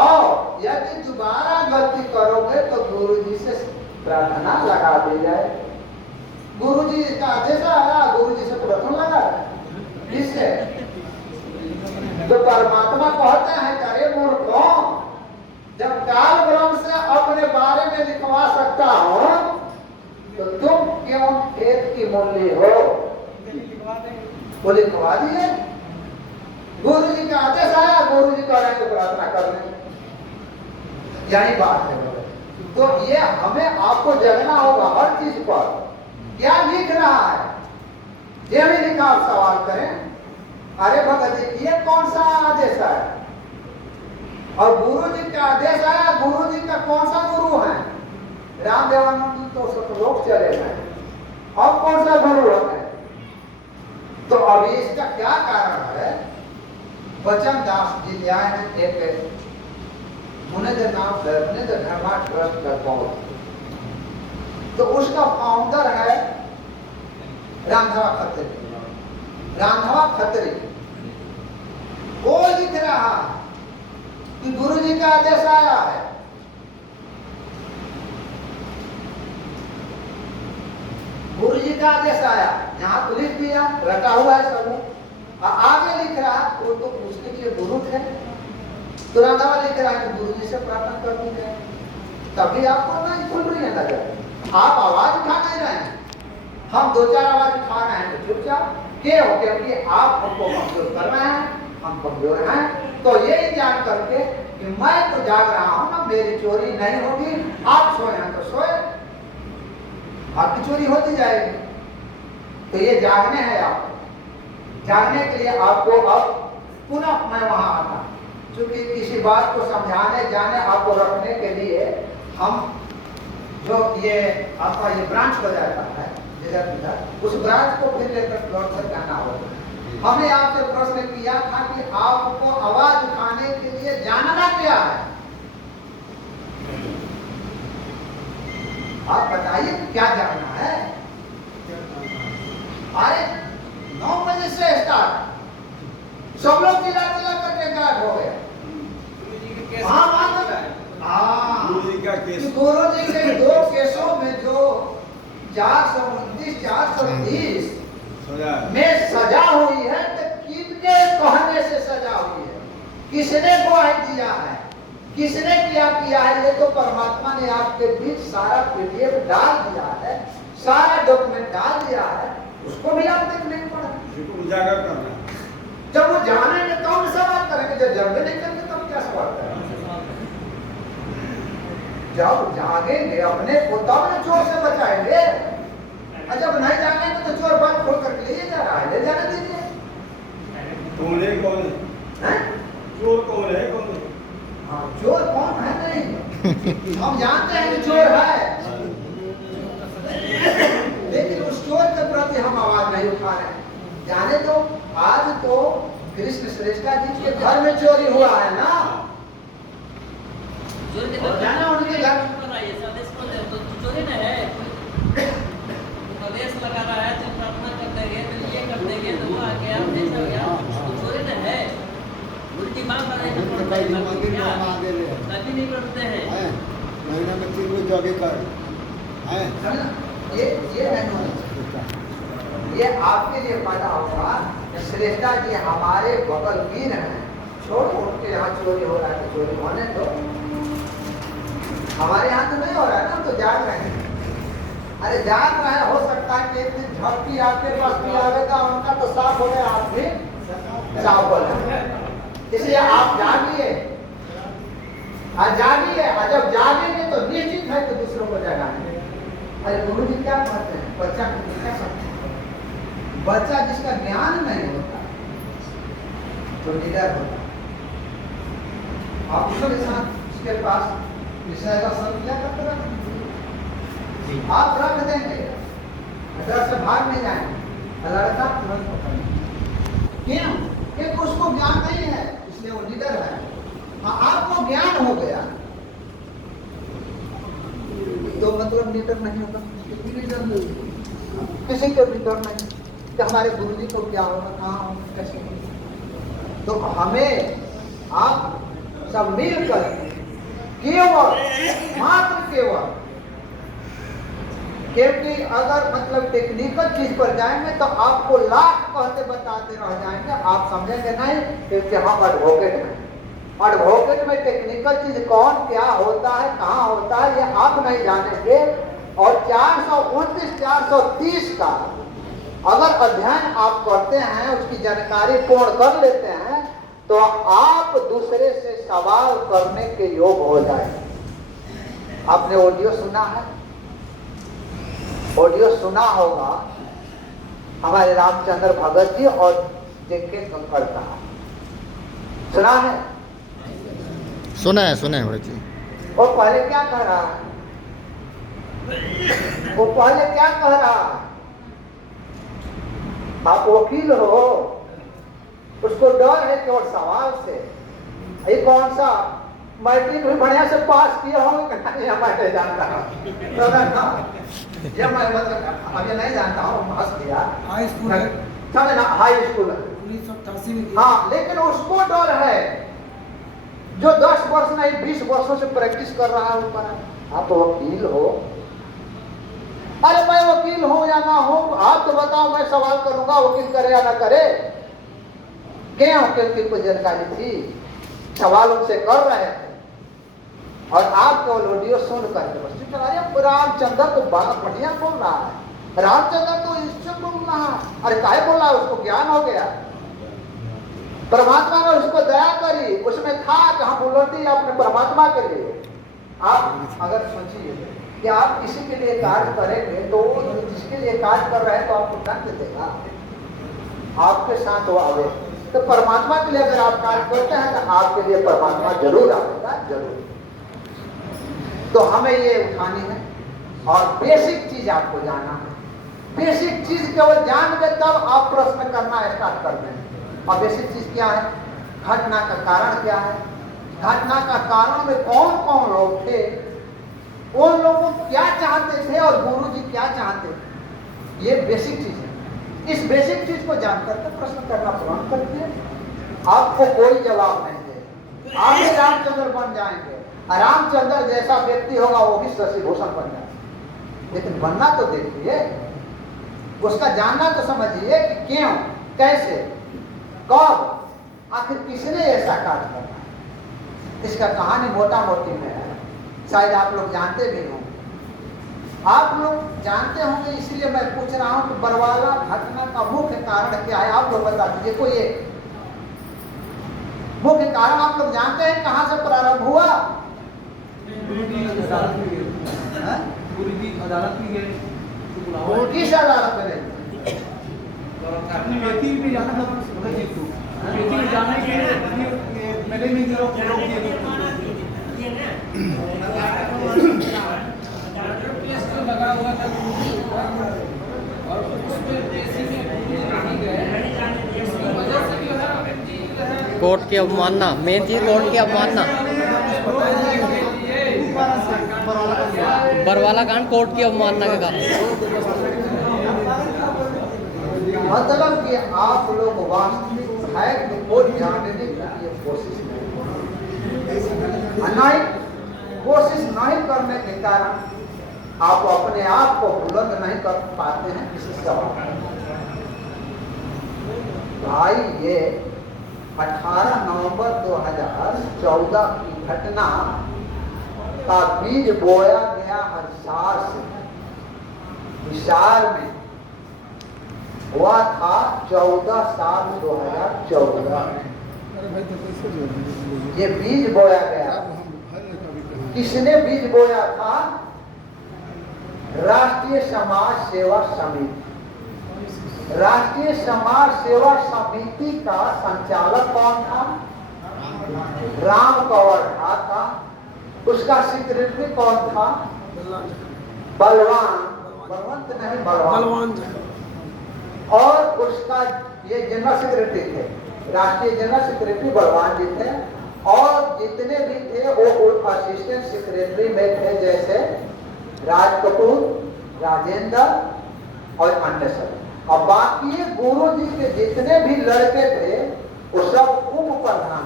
और यदि दोबारा गलती करोगे तो गुरु जी से प्रार्थना लगा दी जाए। गुरु जी का आदेश आया, गुरु जी से प्रार्थना लगा, किससे? तो परमात्मा कहते हैं करे मूर्खों, जब काल ब्रह्म से अपने बारे में लिखवा सकता हो तो तुम क्यों खेत की मूल्य हो? वो लिखवा दिए, गुरु जी का आदेश आया, गुरु जी कह रहे हैं तो प्रार्थना कर लें, यही बात है। तो ये हमें आपको जगना होगा हर चीज पर, क्या लिख रहा है ये भी लिखा, आप सवाल करें, अरे भगत जी ये कौन सा आदेश है? और गुरु जी का आदेश आया, गुरु जी का कौन सा गुरु है? रामदेवानंद तो सतलोक चले गए, अब कौन सा गुरु है? तो अभी इसका क्या कारण है? वचन दास जी ले आए हैं एक मुनेन्द्र धर्मा ट्रस्ट का बोर्ड, तो उसका फाउंडर है रांधवा खत्री। वो लिख रहा कि गुरु जी का आदेश आया है, गुरु जी का आदेश आया, यहाँ तो लिख दिया, रटा हुआ है सब, आगे लिख रहा वो तो उसके लिए गुरु थे, तो रांधवा लिख रहा है कि गुरु जी से प्रार्थना कर दी जाए, तभी आपको नहीं खुल रही है नजर, आप आवाज उठा नहीं रहे हैं, हम दो चार आवाज उठा रहे हैं तो चुपचाप क्यों? क्योंकि आप हमको कमजोर कर रहे हैं, हम कमजोर हैं। तो ये जान करके कि मैं तो जाग रहा हूं ना, मेरी चोरी नहीं होगी, आप सोए हैं तो सोए, आपकी चोरी होती जाएगी। तो ये जागने हैं आप, जागने के लिए आपको अब पुनः मैं वहां आता, क्योंकि किसी बात को समझाने जाने आपको रखने के लिए हम जो ये आपका ये ब्रांच हो जाता है उस ब्रांच को फिर लेकर लौट कर जाना होगा। हमने आपसे प्रश्न किया था कि आपको आवाज उठाने के लिए जानना क्या है, आप बताइए क्या जानना है? अरे 9 बजे से स्टार्ट, सब लोग चिल्ला करके गायब हो गए। गुरु जी के 2 केसों में जो 429 430 में सजा हुई है, किसने गुआही दिया है, किसने क्या किया है, ये तो परमात्मा ने आपके बीच सारा पीडीएफ डाल दिया है, सारा डॉक्यूमेंट डाल दिया है, उसको भी आप देखने पड़ा। उजागर करना। जब वो जानेंगे तो हम सवाल करेंगे, जब जानते नहीं करेंगे तो हम क्या सवाल करेंगे? जब जागेंगे अपने को तब ना चोर से बचाएंगे, और जब नहीं जागेंगे तो चोर बात खोल कर ले जा रहा है, ले जाने दीजिए। कौन है कौन है? चोर कौन है कौन है? हाँ, चोर कौन है नहीं हम जानते हैं कि चोर है, लेकिन उस चोर के प्रति हम आवाज नहीं उठा रहे हैं। जाने तो आज तो कृष्ण श्रेष्ठा जी के घर में चोरी हुआ है ना, और जाना उनके घर चोरी न है, प्रदेश लगा रहा है, जब प्रार्थना कर देंगे तो ये कर देंगे तो वो आके आप जैसा हो गया, तो चोरी न है, उल्टी बात बनाने का पड़ता है, बाकी नहीं करते हैं। महीना में 3 रोज जॉगिंग कर हैं। ये नहीं होना चाहिए। ये आपके लिए फायदा होगा। श्रेष्ठा जी हमारे बगल वीर हैं, छोड़ उठ के यहाँ चोरी हो रहा है तो चोरी होने दो, हमारे यहाँ तो नहीं हो रहा है ना, तो जाग रहे हैं। अरे जाग रहे हैं, हो सकता है कि एक दिन झपकी आपके पास भी आएगा, उनका तो साफ हो गया, आप भी साफ हो जाए, इसलिए आप जागिए, जागिए, और जब जागेंगे तो निश्चित है कि दूसरों को जगाएंगे। अरे गुरु जी क्या कहते हैं, बच्चा को क्या सकते हैं, बच्चा जिसका ज्ञान नहीं होता तो निडर होता। आप उसके साथ उसके पास विषय का सब क्या करते रहेंगे, आप रख देंगे, डर से भाग नहीं जाएंगे, लड़का तुरंत पकड़ेंगे। क्यों? क्योंकि उसको ज्ञान नहीं है, इसलिए वो निडर है। हाँ, आपको ज्ञान हो गया तो मतलब निडर नहीं होगा, किसी को भी डर नहीं कि हमारे गुरु जी को क्या होगा, कहाँ होगा, कैसे होगा। तो हमें आप सब मिलकर केवल मात्र केवल, क्योंकि अगर मतलब टेक्निकल चीज पर जाएंगे तो आपको लाख कहते बताते रह जाएंगे, आप समझेंगे नहीं, क्योंकि हम एडवोकेट हैं। एडवोकेट में टेक्निकल चीज कौन क्या होता है, कहाँ होता है, ये आप नहीं जानेंगे। और 429 430 का अगर अध्ययन आप करते हैं, उसकी जानकारी पूर्ण कर लेते हैं, तो आप दूसरे से सवाल करने के योग हो जाएंगे। आपने ऑडियो सुना है, ऑडियो सुना होगा हमारे रामचंद्र भगत जी और जेके कंकड़ का, सुना है? सुना है बड़े जी। वो पहले क्या कह रहा है, वो पहले क्या कह रहा है, आप वकील हो, उसको डर है केवल सवाल से। ये कौन सा मैट्रिक भी बढ़िया से पास किया हो, मैं नहीं जानता ये मैं मतलब अभी नहीं जानता हूँ, हंस दिया। हाई स्कूल है, समझना, हाई स्कूल है 1988 में। हाँ, लेकिन उसको डर है जो 10 वर्ष नहीं 20 वर्षों से प्रैक्टिस कर रहा है ऊपर। आप वकील हो, अरे मैं वकील हूं या ना हूं, आप तो बताओ, मैं सवाल करूंगा, वकील करे या ना करे। क्या वकील को जानकारी थी, सवाल उनसे कर रहे थे, और आप केवल ऑडियो सुन करके बस अरे रामचंद्र तो बड़ा बढ़िया बोल रहा है, रामचंद्र तो इससे बोल रहा है, अरे काहे बोल रहा है, उसको ज्ञान हो गया, परमात्मा ने उसको दया करी, उसमें था कि हम उलटी अपने परमात्मा के लिए। आप अगर सोचिए कि आप किसी के लिए कार्य करेंगे तो जिसके लिए कार्य कर रहे हैं तो आपको दंड देगा, आपके साथ वो आवे। तो परमात्मा के लिए अगर आप कार्य करते हैं तो आपके लिए परमात्मा जरूर आएगा, जरूर। तो हमें ये उठानी है, और बेसिक चीज आपको जानना है। बेसिक चीज केवल जान के तब आप प्रश्न करना स्टार्ट कर दें। और बेसिक चीज क्या है, घटना का कारण क्या है, घटना का कारण में कौन कौन लोग थे, उन लोगों क्या चाहते थे और गुरु जी क्या चाहते थे, ये बेसिक चीज है। इस बेसिक चीज को जानकर के प्रश्न करना प्रारंभ करते आपको कोई जवाब नहीं दे, आप ही रामचंद्र बन जाएंगे। रामचंद्र जैसा व्यक्ति होगा वो भी शशि भूषण बन जाएगा, लेकिन बनना तो देखिए, उसका जानना तो समझिए कि क्यों, कैसे, कब, आखिर किसने ऐसा काट करना है? इसका कहानी मोटा मोटी में है, शायद आप लोग जानते भी हों। आप लोग जानते होंगे, इसलिए मैं पूछ रहा हूं कि बरवाला घटना का मुख्य कारण क्या है? आप लोग बता दीजिए। कोई एक मुख्य कारण आप लोग जानते हैं कहां से प्रारंभ हुआ? किस अदालत में? लगा हुआ था और उसमें कोर्ट की अवमानना, मेन चीज कोर्ट की अवमानना, बरवाला कांड कोर्ट की अवमानना के कारण। मतलब कि आप लोग वास्तविक फैक्ट को जानने के लिए कोशिश नहीं, कोशिश नहीं करने के कारण आप अपने आप को बुलंद नहीं कर पाते हैं किसी सवाल। भाई ये 18 नवंबर 2014 की घटना का बीज बोया गया हिसार से। हिसार में हुआ था 14/7/2014। ये बीज बोया गया। किसने बीज बोया था? राष्ट्रीय समाज सेवा समिति। राष्ट्रीय समाज सेवा समिति का संचालक कौन था? राम कंवर था। उसका सेक्रेटरी कौन था? बलवंत नहीं, बलवान। और उसका ये जनरल सेक्रेटरी थे, राष्ट्रीय जनरल सेक्रेटरी बलवान जी थे। और जितने भी थे वो असिस्टेंट सेक्रेटरी में थे, जैसे राज कपूर, राजेंद्र और अन्य सब। और बाकी गुरु जी के जितने भी लड़के थे वो सब उप प्रधान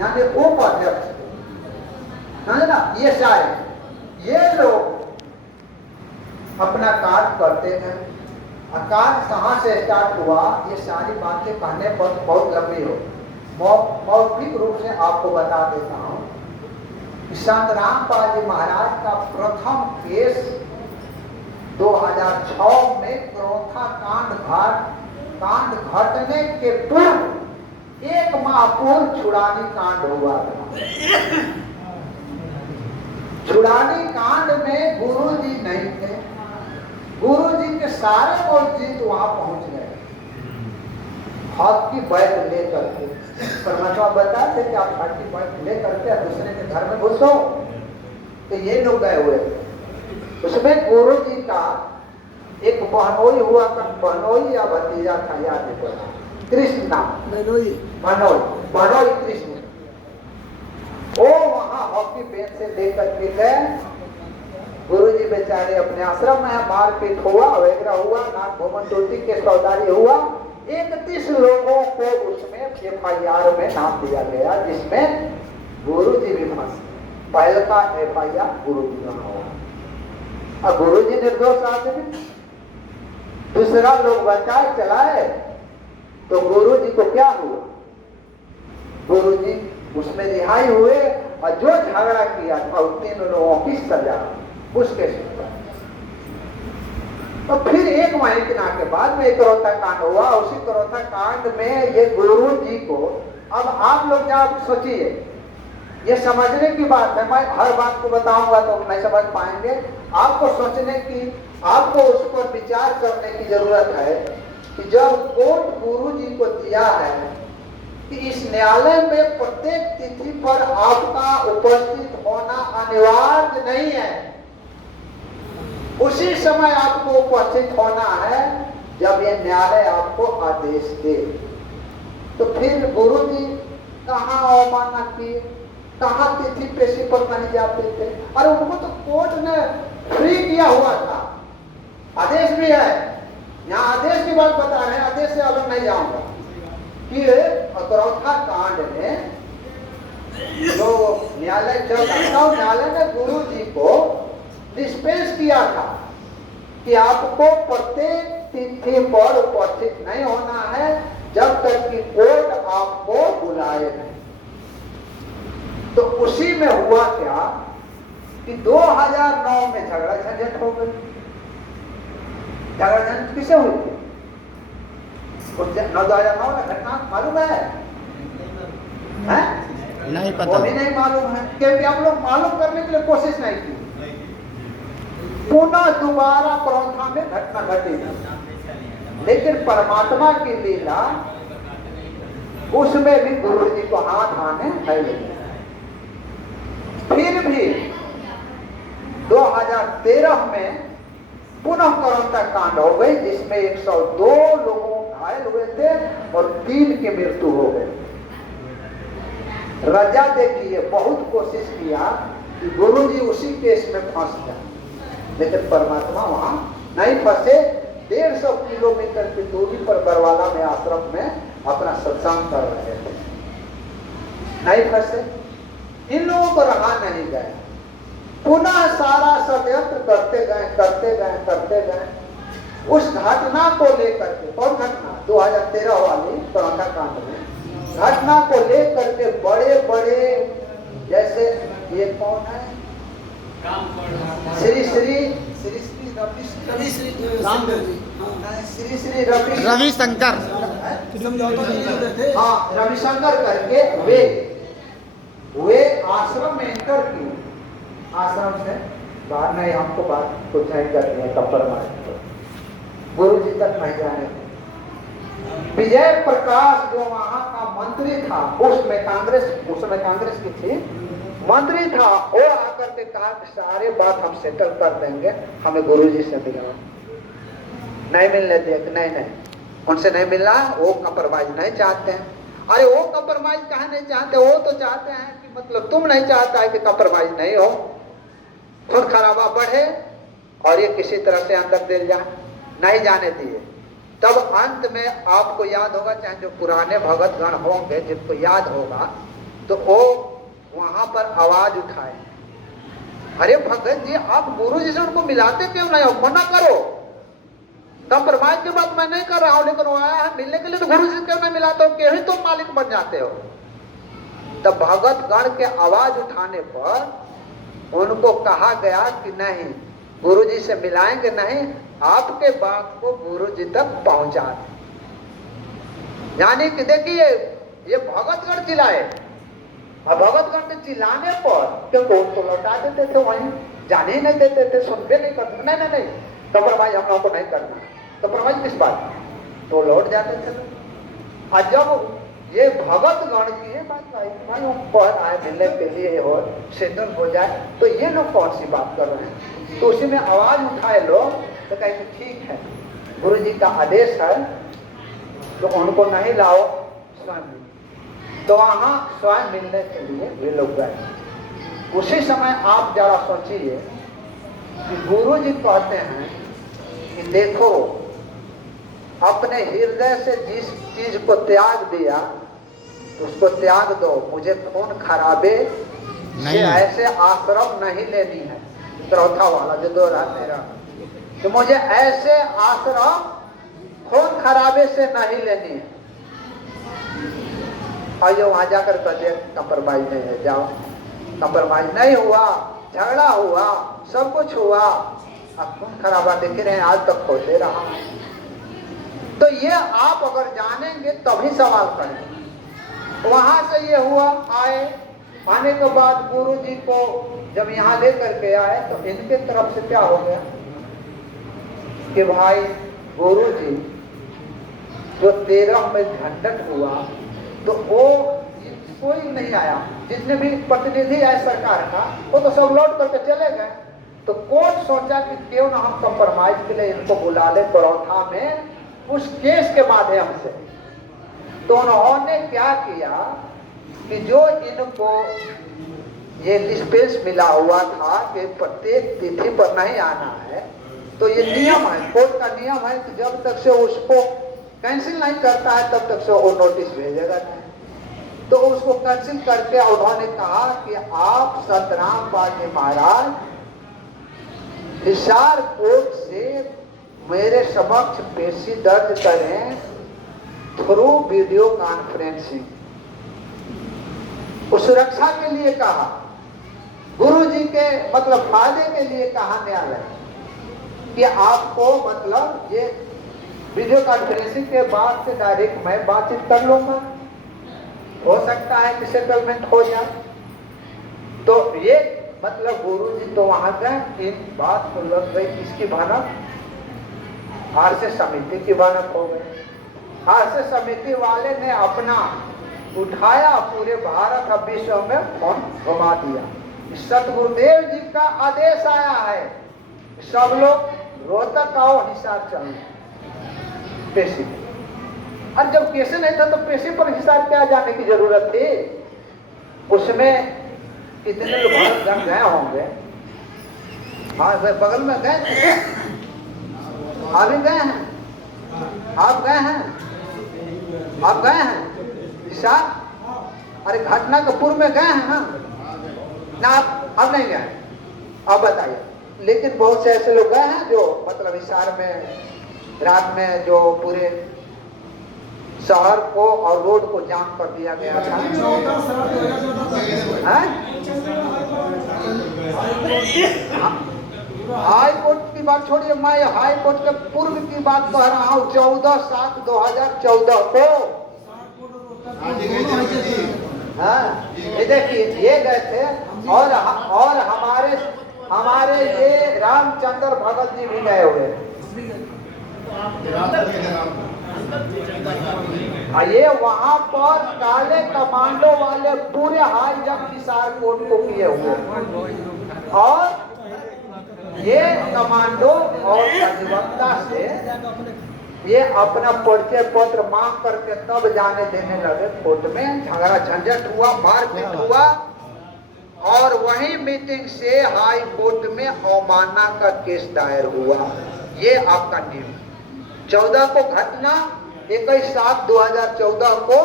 यानी उप अध्यक्ष थे, ना? ये सारे ये लोग अपना कार्य करते हैं। कार्य कहाँ से स्टार्ट हुआ, ये सारी बातें कहने पर बहुत लंबी हो। मौखिक रूप से आपको बता देता हूँ। संत रामपाल जी महाराज का प्रथम केस 2006 में क्रोथा कांड घटने के पूर्व 1 माह पूर्व छुड़ानी कांड हुआ था। छुड़ानी कांड में गुरु जी नहीं थे। गुरु जी के सारे मौजूद वहां पहुंच गए, हाथ की बैठ लेकर के। परमात्मा बताते कि आप हाथ की बैठ लेकर के दूसरे के घर में घुसो, तो ये लोग गए हुए थे। उसमें गुरु जी का एक बहनोई हुआ था, बहनोई या भतीजा था, याद नहीं पड़ा, कृष्ण नाम, बहनोई कृष्ण। वो वहां हॉकी पेन से लेकर के गए। गुरु जी बेचारे अपने आश्रम में मारपीट हुआ, वगैरह हुआ, नाक भूमन टोटी के सौदारी हुआ। 31 लोगों को उसमें FIR में नाम दिया गया, जिसमें गुरु जी भी फंसे। पहले का FIR गुरु जी का हुआ और गुरु जी निर्दोष आदमी। दूसरा लोग बचाए चलाए तो गुरु जी को क्या हुआ? गुरु जी उसमें रिहाई हुए और जो झगड़ा किया था उन 3 लोगों की सजा उसके सिवा। तो फिर 1 महीना के बाद में एक करोता कांड हुआ। उसी करोता कांड में ये गुरु जी को, अब आप लोग जब सोचिए, ये समझने की बात है, मैं हर बात को बताऊंगा तो नहीं समझ पाएंगे। आपको सोचने की, आपको उस पर विचार करने की जरूरत है कि जब कोर्ट गुरु जी को दिया है कि इस न्यायालय में प्रत्येक तिथि पर आपका उपस्थित होना अनिवार्य नहीं है, उसी समय आपको उपस्थित होना है जब ये न्यायालय आपको आदेश दे। तो फिर गुरु जी कहाँ अवमानना किए, कहाँ तिथि पेशी पर नहीं जाते थे? और उनको तो कोर्ट ने फ्री किया हुआ था, आदेश भी है। यहाँ आदेश की बात बता रहे हैं, आदेश से अलग नहीं जाऊंगा कि अकरौथा कांड में जो न्यायालय चल रहा था, न्यायालय ने गुरु जी को डिस्पेंस किया था कि आपको प्रत्येक तिथि पर उपस्थित नहीं होना है जब तक कि कोर्ट आपको बुलाए हैं। तो उसी में हुआ क्या कि 2009 में झगड़ा झंझट हो गई। झगड़ा झंझट किसे हुई थी? 2009 में घटना मालूम है? नहीं वो पता। भी नहीं मालूम है, क्योंकि हम लोग मालूम करने के लिए कोशिश नहीं की। पुनः दोबारा परौथा में घटना घटी, लेकिन परमात्मा की लीला उसमें भी गुरु जी को हाथ आने नहीं लगे। फिर भी 2013 में पुनः करौता कांड हो गई, जिसमें 102 लोगों घायल हुए थे और 3 की मृत्यु हो गई। रजा देखिए, बहुत कोशिश किया कि गुरु जी उसी केस में फंस जाए, लेकिन परमात्मा वहां नहीं फंसे। 150 किलोमीटर की दूरी पर बरवाला में आश्रम में अपना सत्संग कर रहे थे, नहीं फंसे। इन लोगों को रहा नहीं गए, पुनः सारा षड्यंत्र करते गए करते गए करते गए। उस घटना को लेकर के, कौन घटना? 2013 वाली परौथा कांड में घटना को लेकर के बड़े बड़े, जैसे ये कौन है, श्री श्री रविशंकर। हाँ, रविशंकर करके वे आश्रम में एंटर किए। आश्रम से बाहर नहीं, हमको बात कुछ नहीं करनी है, कंप्रोमाइज गुरु जी तक नहीं जाने। विजय प्रकाश जो वहां का मंत्री था, उसमें कांग्रेस की थी, मंत्री था, वो आकर के कहा कि सारे बात हम सेटल कर देंगे, हमें गुरु जी से मिलवा। नहीं मिलने दिया कि नहीं उनसे नहीं मिलना, वो कंप्रोमाइज नहीं चाहते हैं। अरे वो कंप्रोमाइज कहाँ नहीं चाहते? वो तो चाहते हैं कि मतलब तुम नहीं चाहता है कि कंप्रोमाइज नहीं हो, खुद खराबा बढ़े और ये किसी तरह से अंदर दिल जाए, नहीं जाने दिए। तब अंत में आपको याद होगा, चाहे जो पुराने भगत गण होंगे जिनको याद होगा, तो वो वहां पर आवाज उठाए, अरे भगत जी आप गुरु जी से उनको मिलाते क्यों नहीं हो? मना करो, कंप्रोमाइज की बात मैं नहीं कर रहा हूं, लेकिन वो आया है मिलने के लिए, तो गुरु जी क्यों नहीं मिलाते हो? क्यों ही तुम मालिक बन जाते हो? तब भगत गण के आवाज उठाने पर उनको कहा गया कि नहीं, गुरु जी से मिलाएंगे नहीं, आपके बात को गुरु जी तक पहुंचा दें। यानी कि देखिए, ये भगतगण चिल्लाए, और भगतगण के चिल्लाने पर क्योंकि उनको लौटा देते थे, वहीं जाने ही नहीं देते थे, सुनते नहीं करते। नहीं कंप्रोमाइज हम लोगों को नहीं करना। कंप्रोमाइज किस बात? तो लौट जाते थे। और जब ये भगतगण की ये बात आई, भाई हम पढ़ आए मिलने के लिए और सेटल हो जाए, तो ये लोग कौन सी बात कर रहे हैं? तो उसी में आवाज उठाए लोग, तो कहे कि ठीक है, गुरु जी का आदेश है, तो उनको नहीं लाओ, स्वयं। तो वहां स्वयं मिलने के लिए वे लोग गए। उसी समय आप जरा सोचिए कि गुरु जी कहते हैं कि देखो, अपने हृदय से जिस चीज को त्याग दिया उसको त्याग दो, मुझे खून खराबे से ऐसे आश्रम नहीं लेनी है। चौथा वाला जो 2013, तो मुझे ऐसे आश्रम खून खराबे से नहीं लेनी है। आइयो वहां जाकर कहते कंप्रोमाइज नहीं है, जाओ। कंप्रोमाइज नहीं हुआ, झगड़ा हुआ, सब कुछ हुआ, अब खून खराबा देख रहे हैं, आज तक खोते रहा। तो ये आप अगर जानेंगे तभी सवाल करेंगे। वहां से ये हुआ, आने के बाद गुरु जी को जब यहाँ लेकर के आए, तो इनके तरफ से क्या हो गया कि भाई गुरु जी जो 13 में झंझट हुआ, तो वो कोई नहीं आया, जितने भी प्रतिनिधि आए सरकार का, वो तो सब लौट करके चले गए। तो कोर्ट सोचा कि क्यों ना हम कंप्रोमाइज के लिए इनको बुला ले परौथा में, उस केस के माध्यम से। तो उन्होंने क्या किया कि जो इनको ये डिस्पेंस मिला हुआ था कि प्रत्येक तिथि पर नहीं आना है, तो ये नियम है, कोर्ट का नियम है कि जब तक से उसको कैंसिल नहीं करता है तब तक से वो नोटिस भेजेगा नहीं। तो उसको कैंसिल करके उन्होंने कहा कि आप सतराम बाजी महाराज हिसार कोर्ट से मेरे समक्ष पेशी दर्ज करें थ्रू वीडियो कॉन्फ्रेंसिंग। वो सुरक्षा के लिए कहा, गुरु जी के मतलब फायदे के लिए कहा न्यायालय कि आपको मतलब ये वीडियो कॉन्फ्रेंसिंग के बाद से डायरेक्ट मैं बातचीत कर लूंगा, हो सकता है कि सेटलमेंट हो जाए। तो ये मतलब गुरु जी तो वहां गए, इन बात को लग गई किसकी भनक, आरएसएस समिति की भनक हो गई। आरएसएस समिति वाले ने अपना उठाया, पूरे भारत और विश्व में फोन घुमा दिया। सतगुरुदेव जी का आदेश आया है, सब लोग रोहतक आओ, हिसार चलो पेशी। और जब केसे नहीं था तो पेशी पर हिसार क्या जाने की जरूरत थी? उसमें कितने लोग भारत गए होंगे? हाँ बगल में गए थे, आप भी गए हैं, आप गए हैं, आप गए हैं हिसार? अरे घटना के पूर्व में गए हैं ना आप नहीं गए? आप बताइए। लेकिन बहुत से ऐसे लोग गए हैं जो मतलब हिसार में रात में जो पूरे शहर को और रोड को जाम कर दिया गया था। हाई कोर्ट की बात छोड़िए, मैं हाई कोर्ट के पूर्व की बात कह रहा हूँ। 14/7/2014 को ये देखिए ये गए थे और हमारे ये रामचंद्र भगत जी भी गए हुए। ये वहां पर काले कमांडो वाले पूरे हाईजैक हिसार कोर्ट को किए हुए, और ये कमांडो और अधिवक्ता से ये अपना परिचय पत्र मांग करके तब जाने देने लगे कोर्ट में। झगड़ा झंझट हुआ, मारपीट हुआ, और वही मीटिंग से हाई कोर्ट में अवमानना का केस दायर हुआ। ये आपका नियम 14 को घटना 21/7/2014 को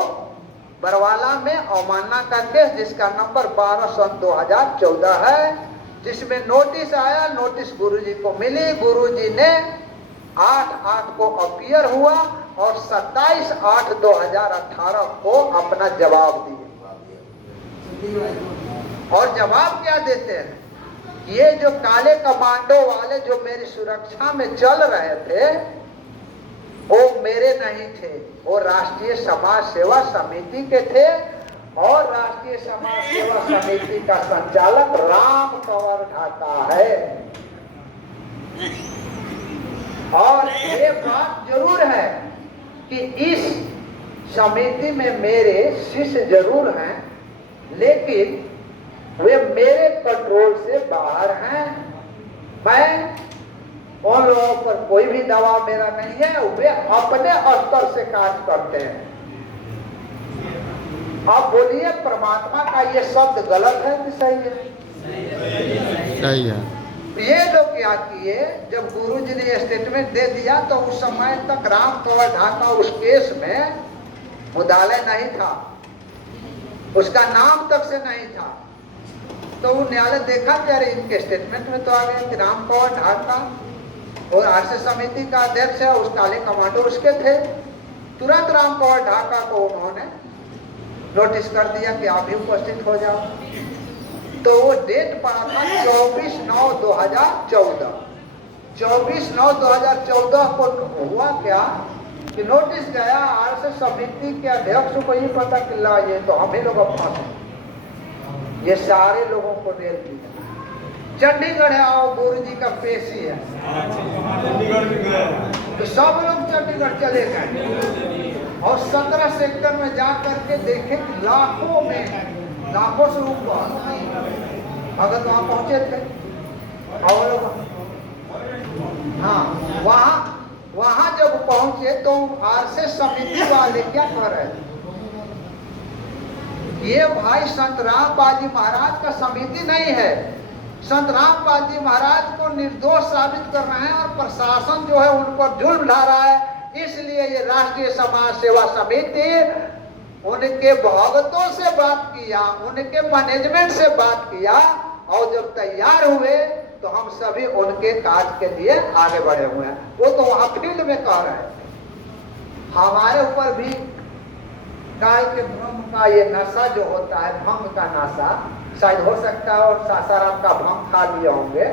बरवाला में अवमानना का केस, जिसका नंबर 12/2014 है, जिसमें नोटिस आया। नोटिस गुरुजी को मिली, गुरुजी ने 8/8 को अपीयर हुआ और 27/8/2018 को अपना जवाब दिया। और जवाब क्या देते हैं? ये जो काले कमांडो वाले जो मेरी सुरक्षा में चल रहे थे वो मेरे नहीं थे, वो राष्ट्रीय समाज सेवा समिति के थे, और राष्ट्रीय समाज सेवा समिति का संचालक राम कंवर ढाका है। और ये बात जरूर है कि इस समिति में मेरे शिष्य जरूर हैं, लेकिन वे मेरे कंट्रोल से बाहर हैं। मैं उन लोगों पर कोई भी दबाव मेरा नहीं है, वे अपने स्तर से कार्य करते हैं। आप बोलिए परमात्मा का ये शब्द गलत है कि सही है? सही है। ये लोग क्या किए, जब गुरुजी ने स्टेटमेंट दे दिया तो उस समय तक राम कंवर ढाका उस केस में मुदाले नहीं था, उसका नाम तक से नहीं था। तो वो न्यायालय देखा कि अरे इनके स्टेटमेंट में तो आ गया कि राम कंवर ढाका और आरएसएस समिति का अध्यक्ष है, उस काले कमांडो उसके थे। तुरंत राम कंवर ढाका को उन्होंने नोटिस कर दिया कि आप भी उपस्थित हो जाओ। तो वो डेट पड़ा था 24/9/2014। 24/9/2014 को हुआ क्या कि नोटिस गया आरएसएस समिति के अध्यक्ष को ये पता चला, ये तो हम ही लोग अपना, ये सारे लोगों को रेल दिया। चंडीगढ़ है और गुरु जी का पेशी है, तो सब लोग चंडीगढ़ चले गए और 17 सेक्टर में जा करके देखे कि लाखों से ऊपर भगत वहां पहुंचे थे। और हाँ, वहां जब पहुंचे तो आरएसएस समिति वाले क्या कह रहे थे, ये भाई संत राम बाजी महाराज का समिति नहीं है, संत राम बाजी महाराज को निर्दोष साबित कर रहे हैं और प्रशासन जो है उन पर जुल्म ढा रहा है, इसलिए ये राष्ट्रीय समाज सेवा समिति उनके भगतों से बात किया, उनके मैनेजमेंट से बात किया, और जब तैयार हुए तो हम सभी उनके कार्य के लिए आगे बढ़े हुए हैं। वो तो वहां फील्ड में कह रहे हैं। हमारे ऊपर भी गाय के भ्रम का ये नशा जो होता है, भंग का नशा, शायद हो सकता है और सासाराम का भंग खा लिए होंगे,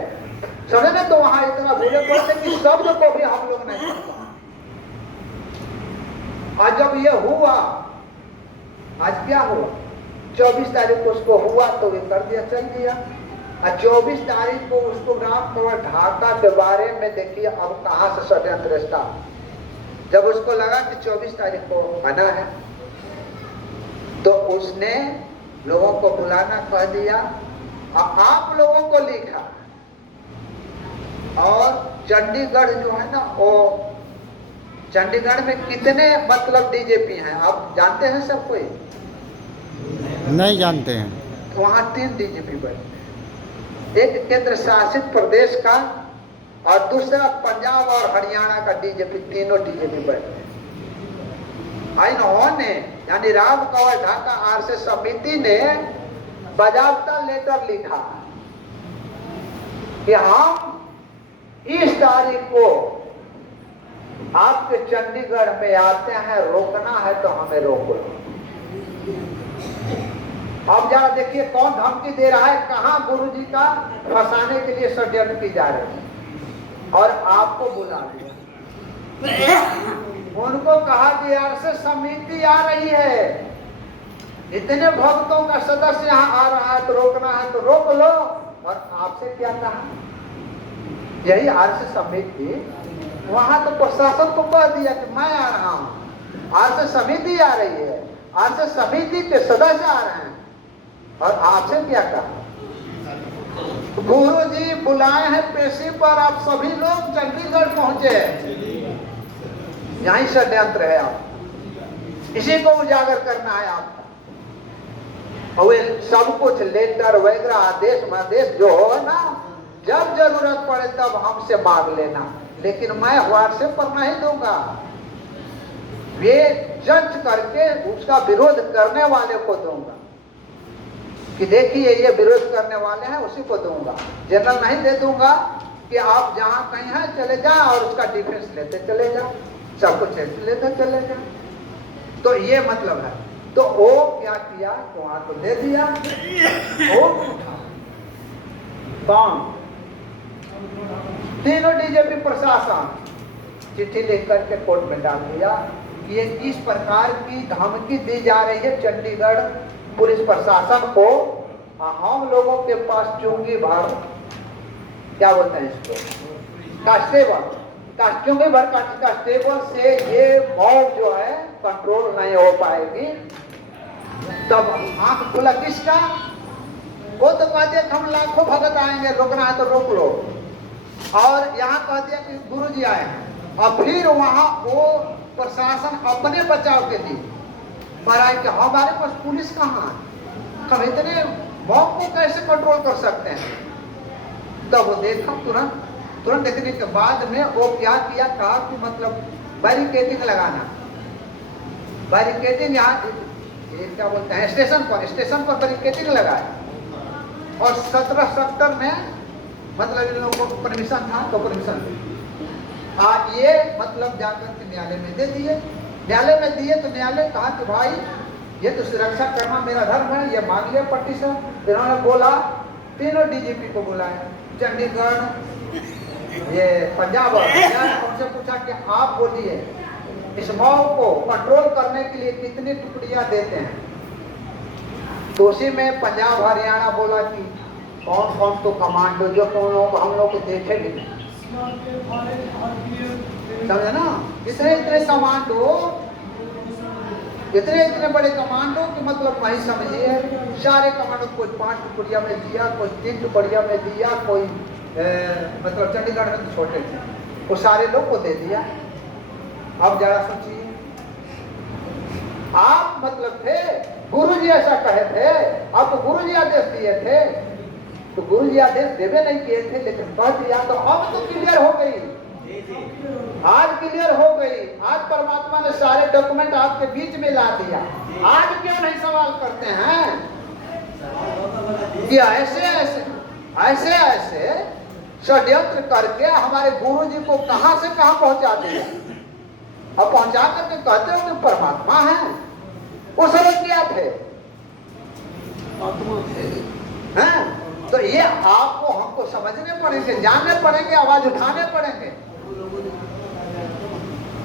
समझे ना। तो वहां इतना भूले पड़ते कि शब्द को भी हम लोग नहीं पढ़ता। और जब ये हुआ, आज क्या हुआ, 24 तारीख को उसको हुआ तो ये कर दिया, चल दिया। और 24 तारीख को उसको राम कंवर ढाका के बारे में देखिए अब कहां से षड्यंत्र स्टार्ट। जब उसको लगा कि 24 तारीख को आना है तो उसने लोगों को बुलाना कह दिया और आप लोगों को लिखा। और चंडीगढ़ जो है ना, वो चंडीगढ़ में कितने मतलब डीजेपी हैं आप जानते हैं सब कोई? नहीं जानते हैं। वहां 3 डीजीपी बने, एक केंद्र शासित प्रदेश का और दूसरा पंजाब और हरियाणा का डीजीपी, तीनों डीजीपी बने। इन्होंने यानी राम कंवर ढाका आरएसएस समिति ने बजाबता लेटर लिखा कि हम इस तारीख को आपके चंडीगढ़ में आते हैं, रोकना है तो हमें रोक लो। अब जरा देखिए कौन धमकी दे रहा है, कहां गुरुजी का फंसाने के लिए षड्यंत्र की जा रही है। और आपको बुला दिया, उनको कहा कि आरएसएस समिति आ रही है, इतने भक्तों का सदस्य यहाँ आ रहा है तो रोकना है तो रोक लो। और आपसे क्या कहा, यही आरएसएस समिति वहां तो प्रशासन को कह दिया कि मैं आ रहा हूं, आरएसएस समिति आ रही है, आरएसएस समिति के सदस्य आ रहे हैं। और आपसे क्या कहा, गुरुजी बुलाए हैं पेशी पर, आप सभी लोग चंडीगढ़ पहुंचे हैं। यही षड्यंत्र है, आप इसी को उजागर करना है आपका। और सब कुछ लेटर वगैरह आदेश आदेश जो हो ना, जब जरूरत पड़े तब हमसे मांग लेना, लेकिन मैं व्हाट्सएप पर नहीं दूंगा। वे जज करके उसका विरोध करने वाले को दूंगा कि देखिए ये विरोध करने वाले हैं, उसी को दूंगा। जनरल नहीं दे दूंगा कि आप जहां कहीं हैं चले जाए और उसका डिफेंस लेते चले जाओ, सब कुछ लेते चले जाओ। तो ये मतलब है। तो वो क्या किया, तो वहां तो दे दिया, वो उठा कौन, तीनों डीजीपी प्रशासन चिट्ठी लिख करके कोर्ट में डाल दिया कि ये किस प्रकार की धमकी दी जा रही है चंडीगढ़ पुलिस प्रशासन को। हम लोगों के पास चुंगी भर, क्या बोलते हैं इसको, कांस्टेबल, चुंगी भर कांस्टेबल से ये मॉब जो है कंट्रोल नहीं हो पाएगी। तब आंख खुला किसका, वो तो कहते हैं हम लाखों भगत आएंगे, रोकना है तो रोक लो। और यहाँ कह दिया कि गुरुजी आए हैं। और फिर वहां वो प्रशासन अपने बचाव के लिए पर आए कि हमारे पास पुलिस कहाँ है, हम इतने मॉब को कैसे कंट्रोल कर सकते हैं। तब वो देखा तुरंत देखने के बाद में वो क्या किया, कहा कि मतलब बैरिकेडिंग लगाना, बैरिकेडिंग यहाँ क्या बोलते हैं स्टेशन पर बैरिकेडिंग लगाया। और 17 सेक्टर में मतलब इन लोगों को परमिशन था तो परमिशन ये मतलब जाकर के न्यायालय में दे दिए। न्यायालय में दिए तो न्यायालय कहा कि भाई ये तो सुरक्षा करना मेरा धर्म है, ये मांग लिया पटिशन। इन्होंने बोला, तीनों डीजीपी को बुलाया, चंडीगढ़, ये पंजाब और उनसे पूछा कि आप बोलिए इस मॉब को कंट्रोल करने के लिए कितनी टुकड़ियां देते हैं। तो उसी में पंजाब हरियाणा बोला कि कौन कौन तो कमांडो जो हम लोग को देखे भी नहीं, समझे ना, इतने कमांडो, इतने बड़े कमांडो कि मतलब वही समझिए सारे कमांडो, कोई 5 टुकड़िया में दिया, कोई 3 टुकड़िया में दिया, कोई मतलब चंडीगढ़ में तो छोटे थे, वो सारे लोग को दे दिया। अब जरा सोचिए, आप मतलब थे, गुरुजी ऐसा कहे थे, आप तो गुरुजी आदेश दिए थे, तो गुरुजी आदेश देवे नहीं किए थे लेकिन कह दिया, तो अब तो क्लियर हो गई, आज क्लियर हो गई। आज परमात्मा ने सारे डॉक्यूमेंट आपके बीच में ला दिया। आज क्यों नहीं सवाल करते हैं कि ऐसे षड्यंत्र करके हमारे गुरुजी को कहां से कहां पहुंचा दिया। अब पहुंचा करके कहते हो कि परमात्मा है, वो समझ क्या थे? हैं? तो ये आपको हमको समझने पड़ेंगे, जानने पड़ेंगे, आवाज उठाने पड़ेंगे।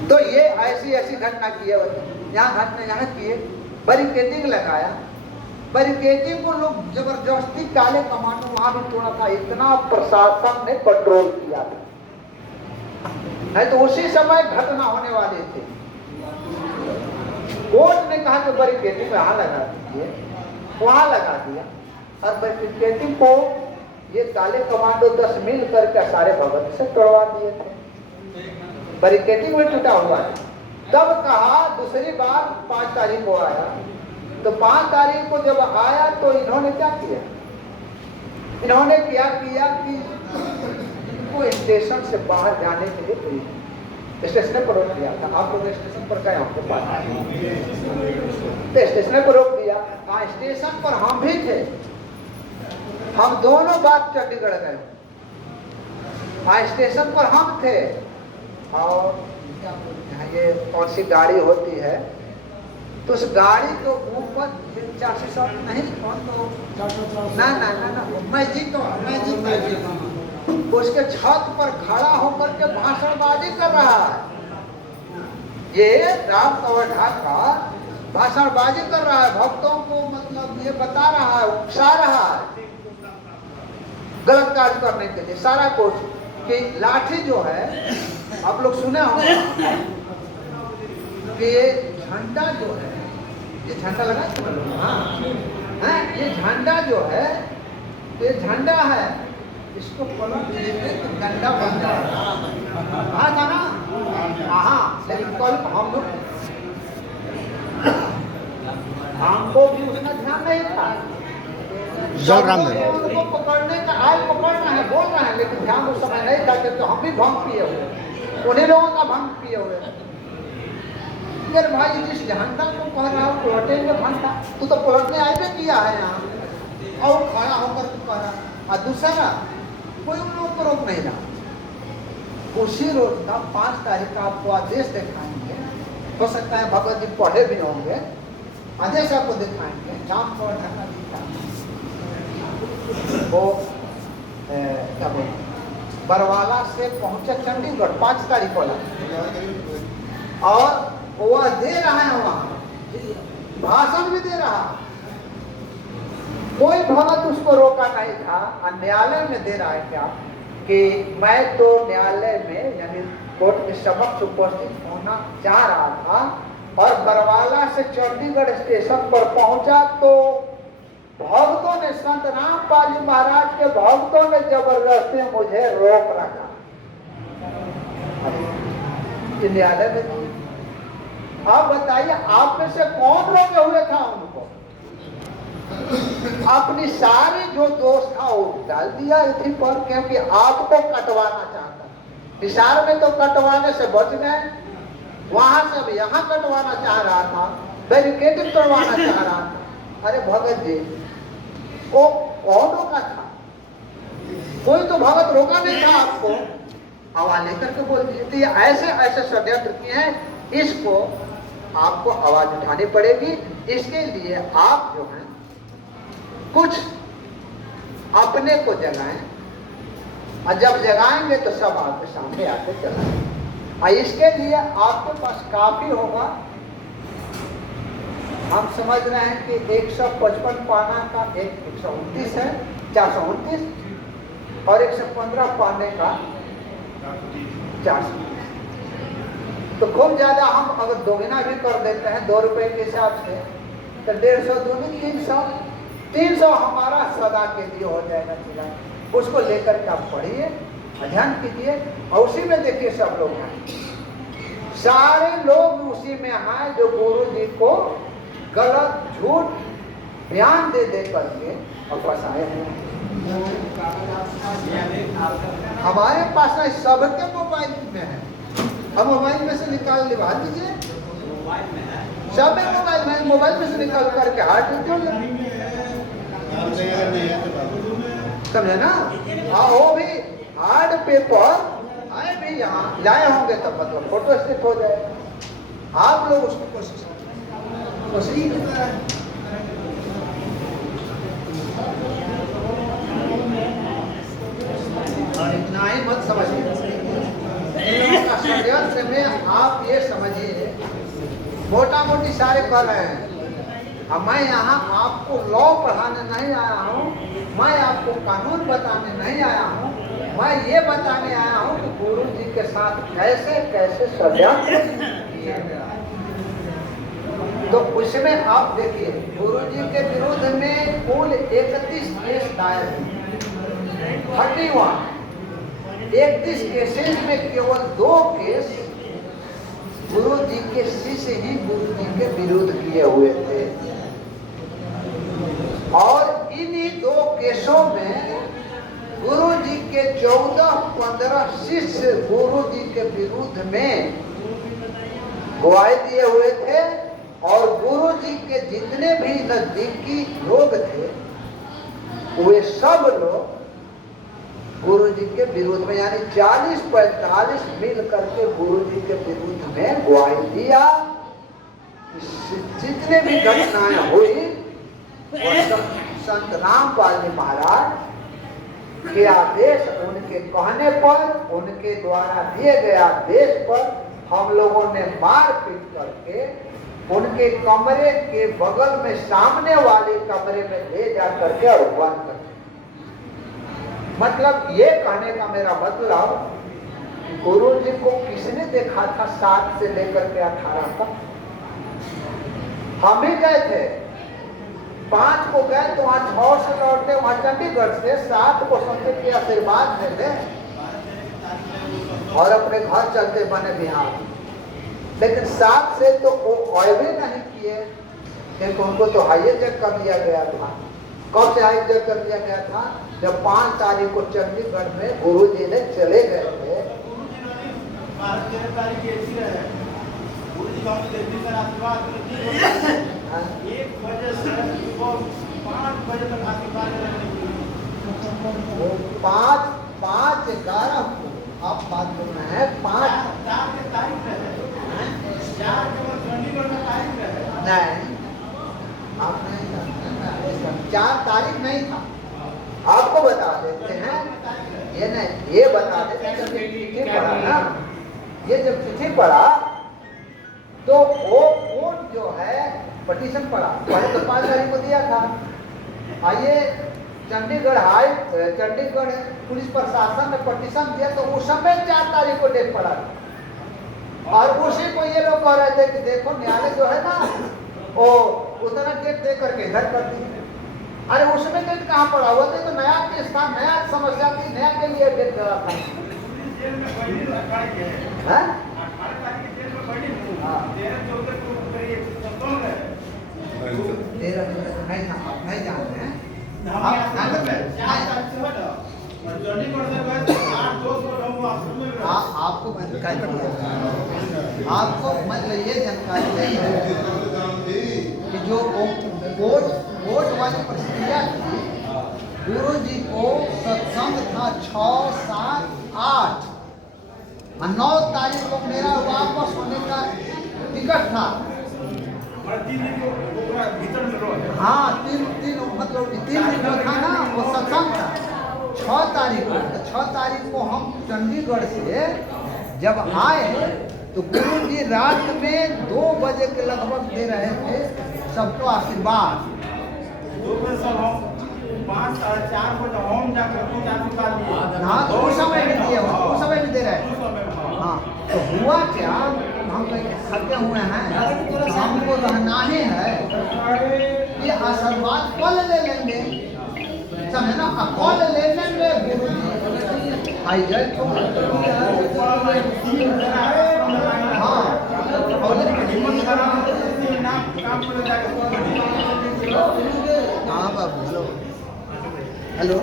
तो ये ऐसी ऐसी घटना की है, यहाँ घटना यहाँ की है, बैरिकेडिंग लगाया, बैरिकेडिंग को लोग जबरदस्ती काले कमांडो वहां भी तोड़ा था, इतना प्रशासन ने पेट्रोल किया था, नहीं तो उसी समय घटना होने वाली थी। कोर्ट ने कहा कि बैरिकेडिंग वहां लगा दीजिए, वहां लगा दिया, और बैरिकेडिंग को ये काले कमांडो 10 मिल करके सारे भगत से तोड़वा दिए थे। बैरिकेडिंग में टूटा हुआ है। तब कहा दूसरी बार 5 तारीख को आया, तो 5 तारीख को जब आया तो इन्होंने क्या किया? इन्होंने क्या किया कि इनको स्टेशन से बाहर जाने के लिए स्टेशन पर रोक दिया था। आप लोग स्टेशन पर गए होंगे, तो स्टेशन पर रोक दिया। हाँ, स्टेशन पर हम भी थे, हम दोनों बात चंडीगढ़ गए। हाँ, स्टेशन पर हम थे, और ये कौन सी गाड़ी होती है, तो उस गाड़ी के ऊपर 400 नहीं, कौन तो ना मैजिक, उसके छत पर खड़ा होकर के भाषणबाजी कर रहा है। ये राम कंवर ठाकुर भाषणबाजी कर रहा है, भक्तों को मतलब ये बता रहा है, उकसा रहा है गलत कार्य करने के लिए। सारा कुछ कि लाठी जो है, आप लोग सुने होंगे कि ये झंडा जो है, ये झंडा लगा, हाँ, ये झंडा जो है, ये झंडा है, इसको पलट दीजिए तो डंडा बन जाएगा। हाँ था ना, हाँ, लेकिन कल हम लोग, हमको भी उसका ध्यान नहीं था। जलराम उनको पकड़ने का आज पकड़ रहे हैं, बोल रहे हैं, लेकिन ध्यान उस समय नहीं था, क्योंकि हम भी भंग पिए हुए, उन्हीं लोगों का भंग पिए हुए। यार भाई, जिस झंडा को कह रहा हूँ पलटेंगे घंटा, तू तो पलटने आए भी किया है यहाँ, और खड़ा होकर तू कह रहा। और दूसरा, कोई उन लोगों को रोक नहीं रहा। उसी रोज का 5 तारीख का आपको आदेश दिखाएंगे, हो सकता है भगवत जी पढ़े भी होंगे, आदेश आपको दिखाएंगे। शाम को ढंगा दिखाएंगे वो क्या बोलते, बरवाला से पहुंचे चंडीगढ़ 5 तारीख वाला, और वह दे रहा है, वहां भाषण भी दे रहा, कोई भगत उसको रोका नहीं था। और न्यायालय में दे रहा है क्या कि मैं तो न्यायालय में यानी कोर्ट के समक्ष उपस्थित होना चाह रहा था, और बरवाला से चंडीगढ़ स्टेशन पर पहुंचा तो भक्तों ने, संत रामपाल जी महाराज के भक्तों ने जबरदस्ती मुझे रोक रखा। न्यायालय में आप बताइए, आप में से कौन रोके हुए था उनको? अपनी सारी जो दोष था वो डाल दिया इसी पर, क्योंकि आपको कटवाना चाहता। इशार में तो कटवाने से बच गए, वहां से अब यहाँ कटवाना चाह रहा था, बैरिकेडिंग करवाना चाह रहा था। अरे भगत जी, वो कौन रोका था? कोई तो भगत रोका नहीं था आपको, आवाज लेकर के बोल दिए। तो ये ऐसे ऐसे षड्यंत्र किए हैं, इसको आपको आवाज उठानी पड़ेगी। इसके लिए आप जो है कुछ अपने को जगाएं, और जब जगाएंगे तो सब आपके सामने आके चलाएंगे। और इसके लिए आपके पास काफी होगा, हम समझ रहे हैं कि 155 पाना का 129 है, 429, और 115 पाने का 400। तो खूब ज्यादा हम अगर दोगुना भी कर देते हैं 2 रुपए के हिसाब से, तो 150 दूनी 300 हमारा सदा के लिए हो जाएगा चिल्ला। उसको लेकर के आप पढ़िए, अध्ययन कीजिए, और उसी में देखिए सब लोग हैं, सारे लोग उसी में हैं जो गुरु जी को गलत झूठ बयान दे दे करके और फंसाए हैं। हमारे पास नहीं, सबके मोबाइल में है, अब मोबाइल में से निकाल निभा दीजिए, सब मोबाइल में, मोबाइल में से निकाल करके हार्ड जोड़ समझे ना। हाँ, वो भी हार्ड पेपर आए भी यहाँ लाए होंगे तब मतलब फोटो स्टेट हो जाएगा। आप लोग उसको कोशिश कोशिश करते हैं। और इतना ही मत समझिए, इन लोगों का षड्यंत्र में आप ये समझिए, मोटा मोटी सारे कर रहे हैं। अब मैं यहाँ आपको लॉ पढ़ाने नहीं आया हूँ, मैं आपको कानून बताने नहीं आया हूँ, मैं ये बताने आया हूँ कि गुरु जी के साथ कैसे कैसे षड्यंत्र किया गया। तो उसमें आप देखिए, गुरु जी के विरुद्ध में कुल 31 केस दायर हुए, 31 केसेज में केवल 2 केस गुरु जी के शिष्य ही गुरु जी के विरुद्ध किए हुए थे। और इन्हीं 2 केसों में गुरु जी के 14-15 शिष्य गुरु जी के विरुद्ध में गवाही दिए हुए थे। और गुरु जी के जितने भी नजदीकी लोग थे, वे सब लोग गुरु जी के विरुद्ध में, यानी 40-45 मिल करके गुरु जी के विरुद्ध में गवाही दिया। जितने भी घटनाएं हुई वो सब संत रामपाल जी महाराज के आदेश, उनके कहने पर, उनके द्वारा दिए गए आदेश पर हम लोगों ने मारपीट करके उनके कमरे के बगल में, सामने वाले कमरे में ले जा करके और बंद कर। मतलब ये कहने का मेरा मतलब, गुरु जी को किसने देखा था 7 से लेकर के 18 तक? हम ही गए थे। 5 को गए तो वहां 6 से लौटे, वहां चंडीगढ़ से 7 को समझे के आशीर्वाद मिले और अपने घर चलते बने बिहार। लेकिन 7 से तो वो भी नहीं किए, क्योंकि उनको तो हाईजैक कर दिया गया था। कब से हाईजैक कर दिया गया था? जब 5 तारीख को चंडीगढ़ में गुरु जी ने चले गए थे। एक बजे से 5 बजे तक आशीर्वाद 5-11 को आप बात कर रहे हैं, 4 की तारीख है, 4 केवल चंडीगढ़ में तारीख है। नहीं, आप नहीं जानते, 4 तारीख नहीं था। आपको बता देते हैं, ये नहीं, ये बता देते हैं। जब चिट्ठी पढ़ा ना, ये जब चिट्ठी पढ़ा तो वो कोर्ट जो है पटिशन पढ़ा, पहले तो 5 तारीख को दिया था। आइए चंडीगढ़ पुलिस प्रशासन ने पटिशन दिया तो उस समय 4 तारीख को डेट पड़ा। और उसी को ये लोग कह रहे थे कि देखो न्यायालय जो है ना, वो उतना डेट दे करके इधर कर दी। अरे उसमें डेट कहाँ पड़ा हुआ था? तो नया केस था, नया समस्या थी, नया के लिए डेट करा था। नहीं था, आप नहीं जानते हैं। आपको मतलब ये जानकारी नहीं है कि जो कोर्ट वाली प्रक्रिया थी, गुरु जी को सत्संग था 6, 7, 8 और 9 तारीख को मेरा वापस होने का टिकट था। हाँ, 3 मतलब 3 दिन जो था ना वो सत्संग था 6 तारीख को। तो 6 तारीख को हम चंडीगढ़ से जब आए तो गुरु जी रात में 2 बजे के लगभग दे रहे थे सबको आशीर्वाद। 2 बजे सब हम 5 साढ़े 4 बजे हम जाकर कुछ आशीर्वाद दिए। हाँ, तो उस समय भी दिए, उस समय भी दे रहे थे। हाँ, तो हुआ क्या, हम थके हुए हैं, हमको रहना ही है, ये आशीर्वाद कल ले लेंगे, समझे ना? कल लेने में गुरु जी आई जाए तो हाँ, हाँ बाबू, हेलो हेलो।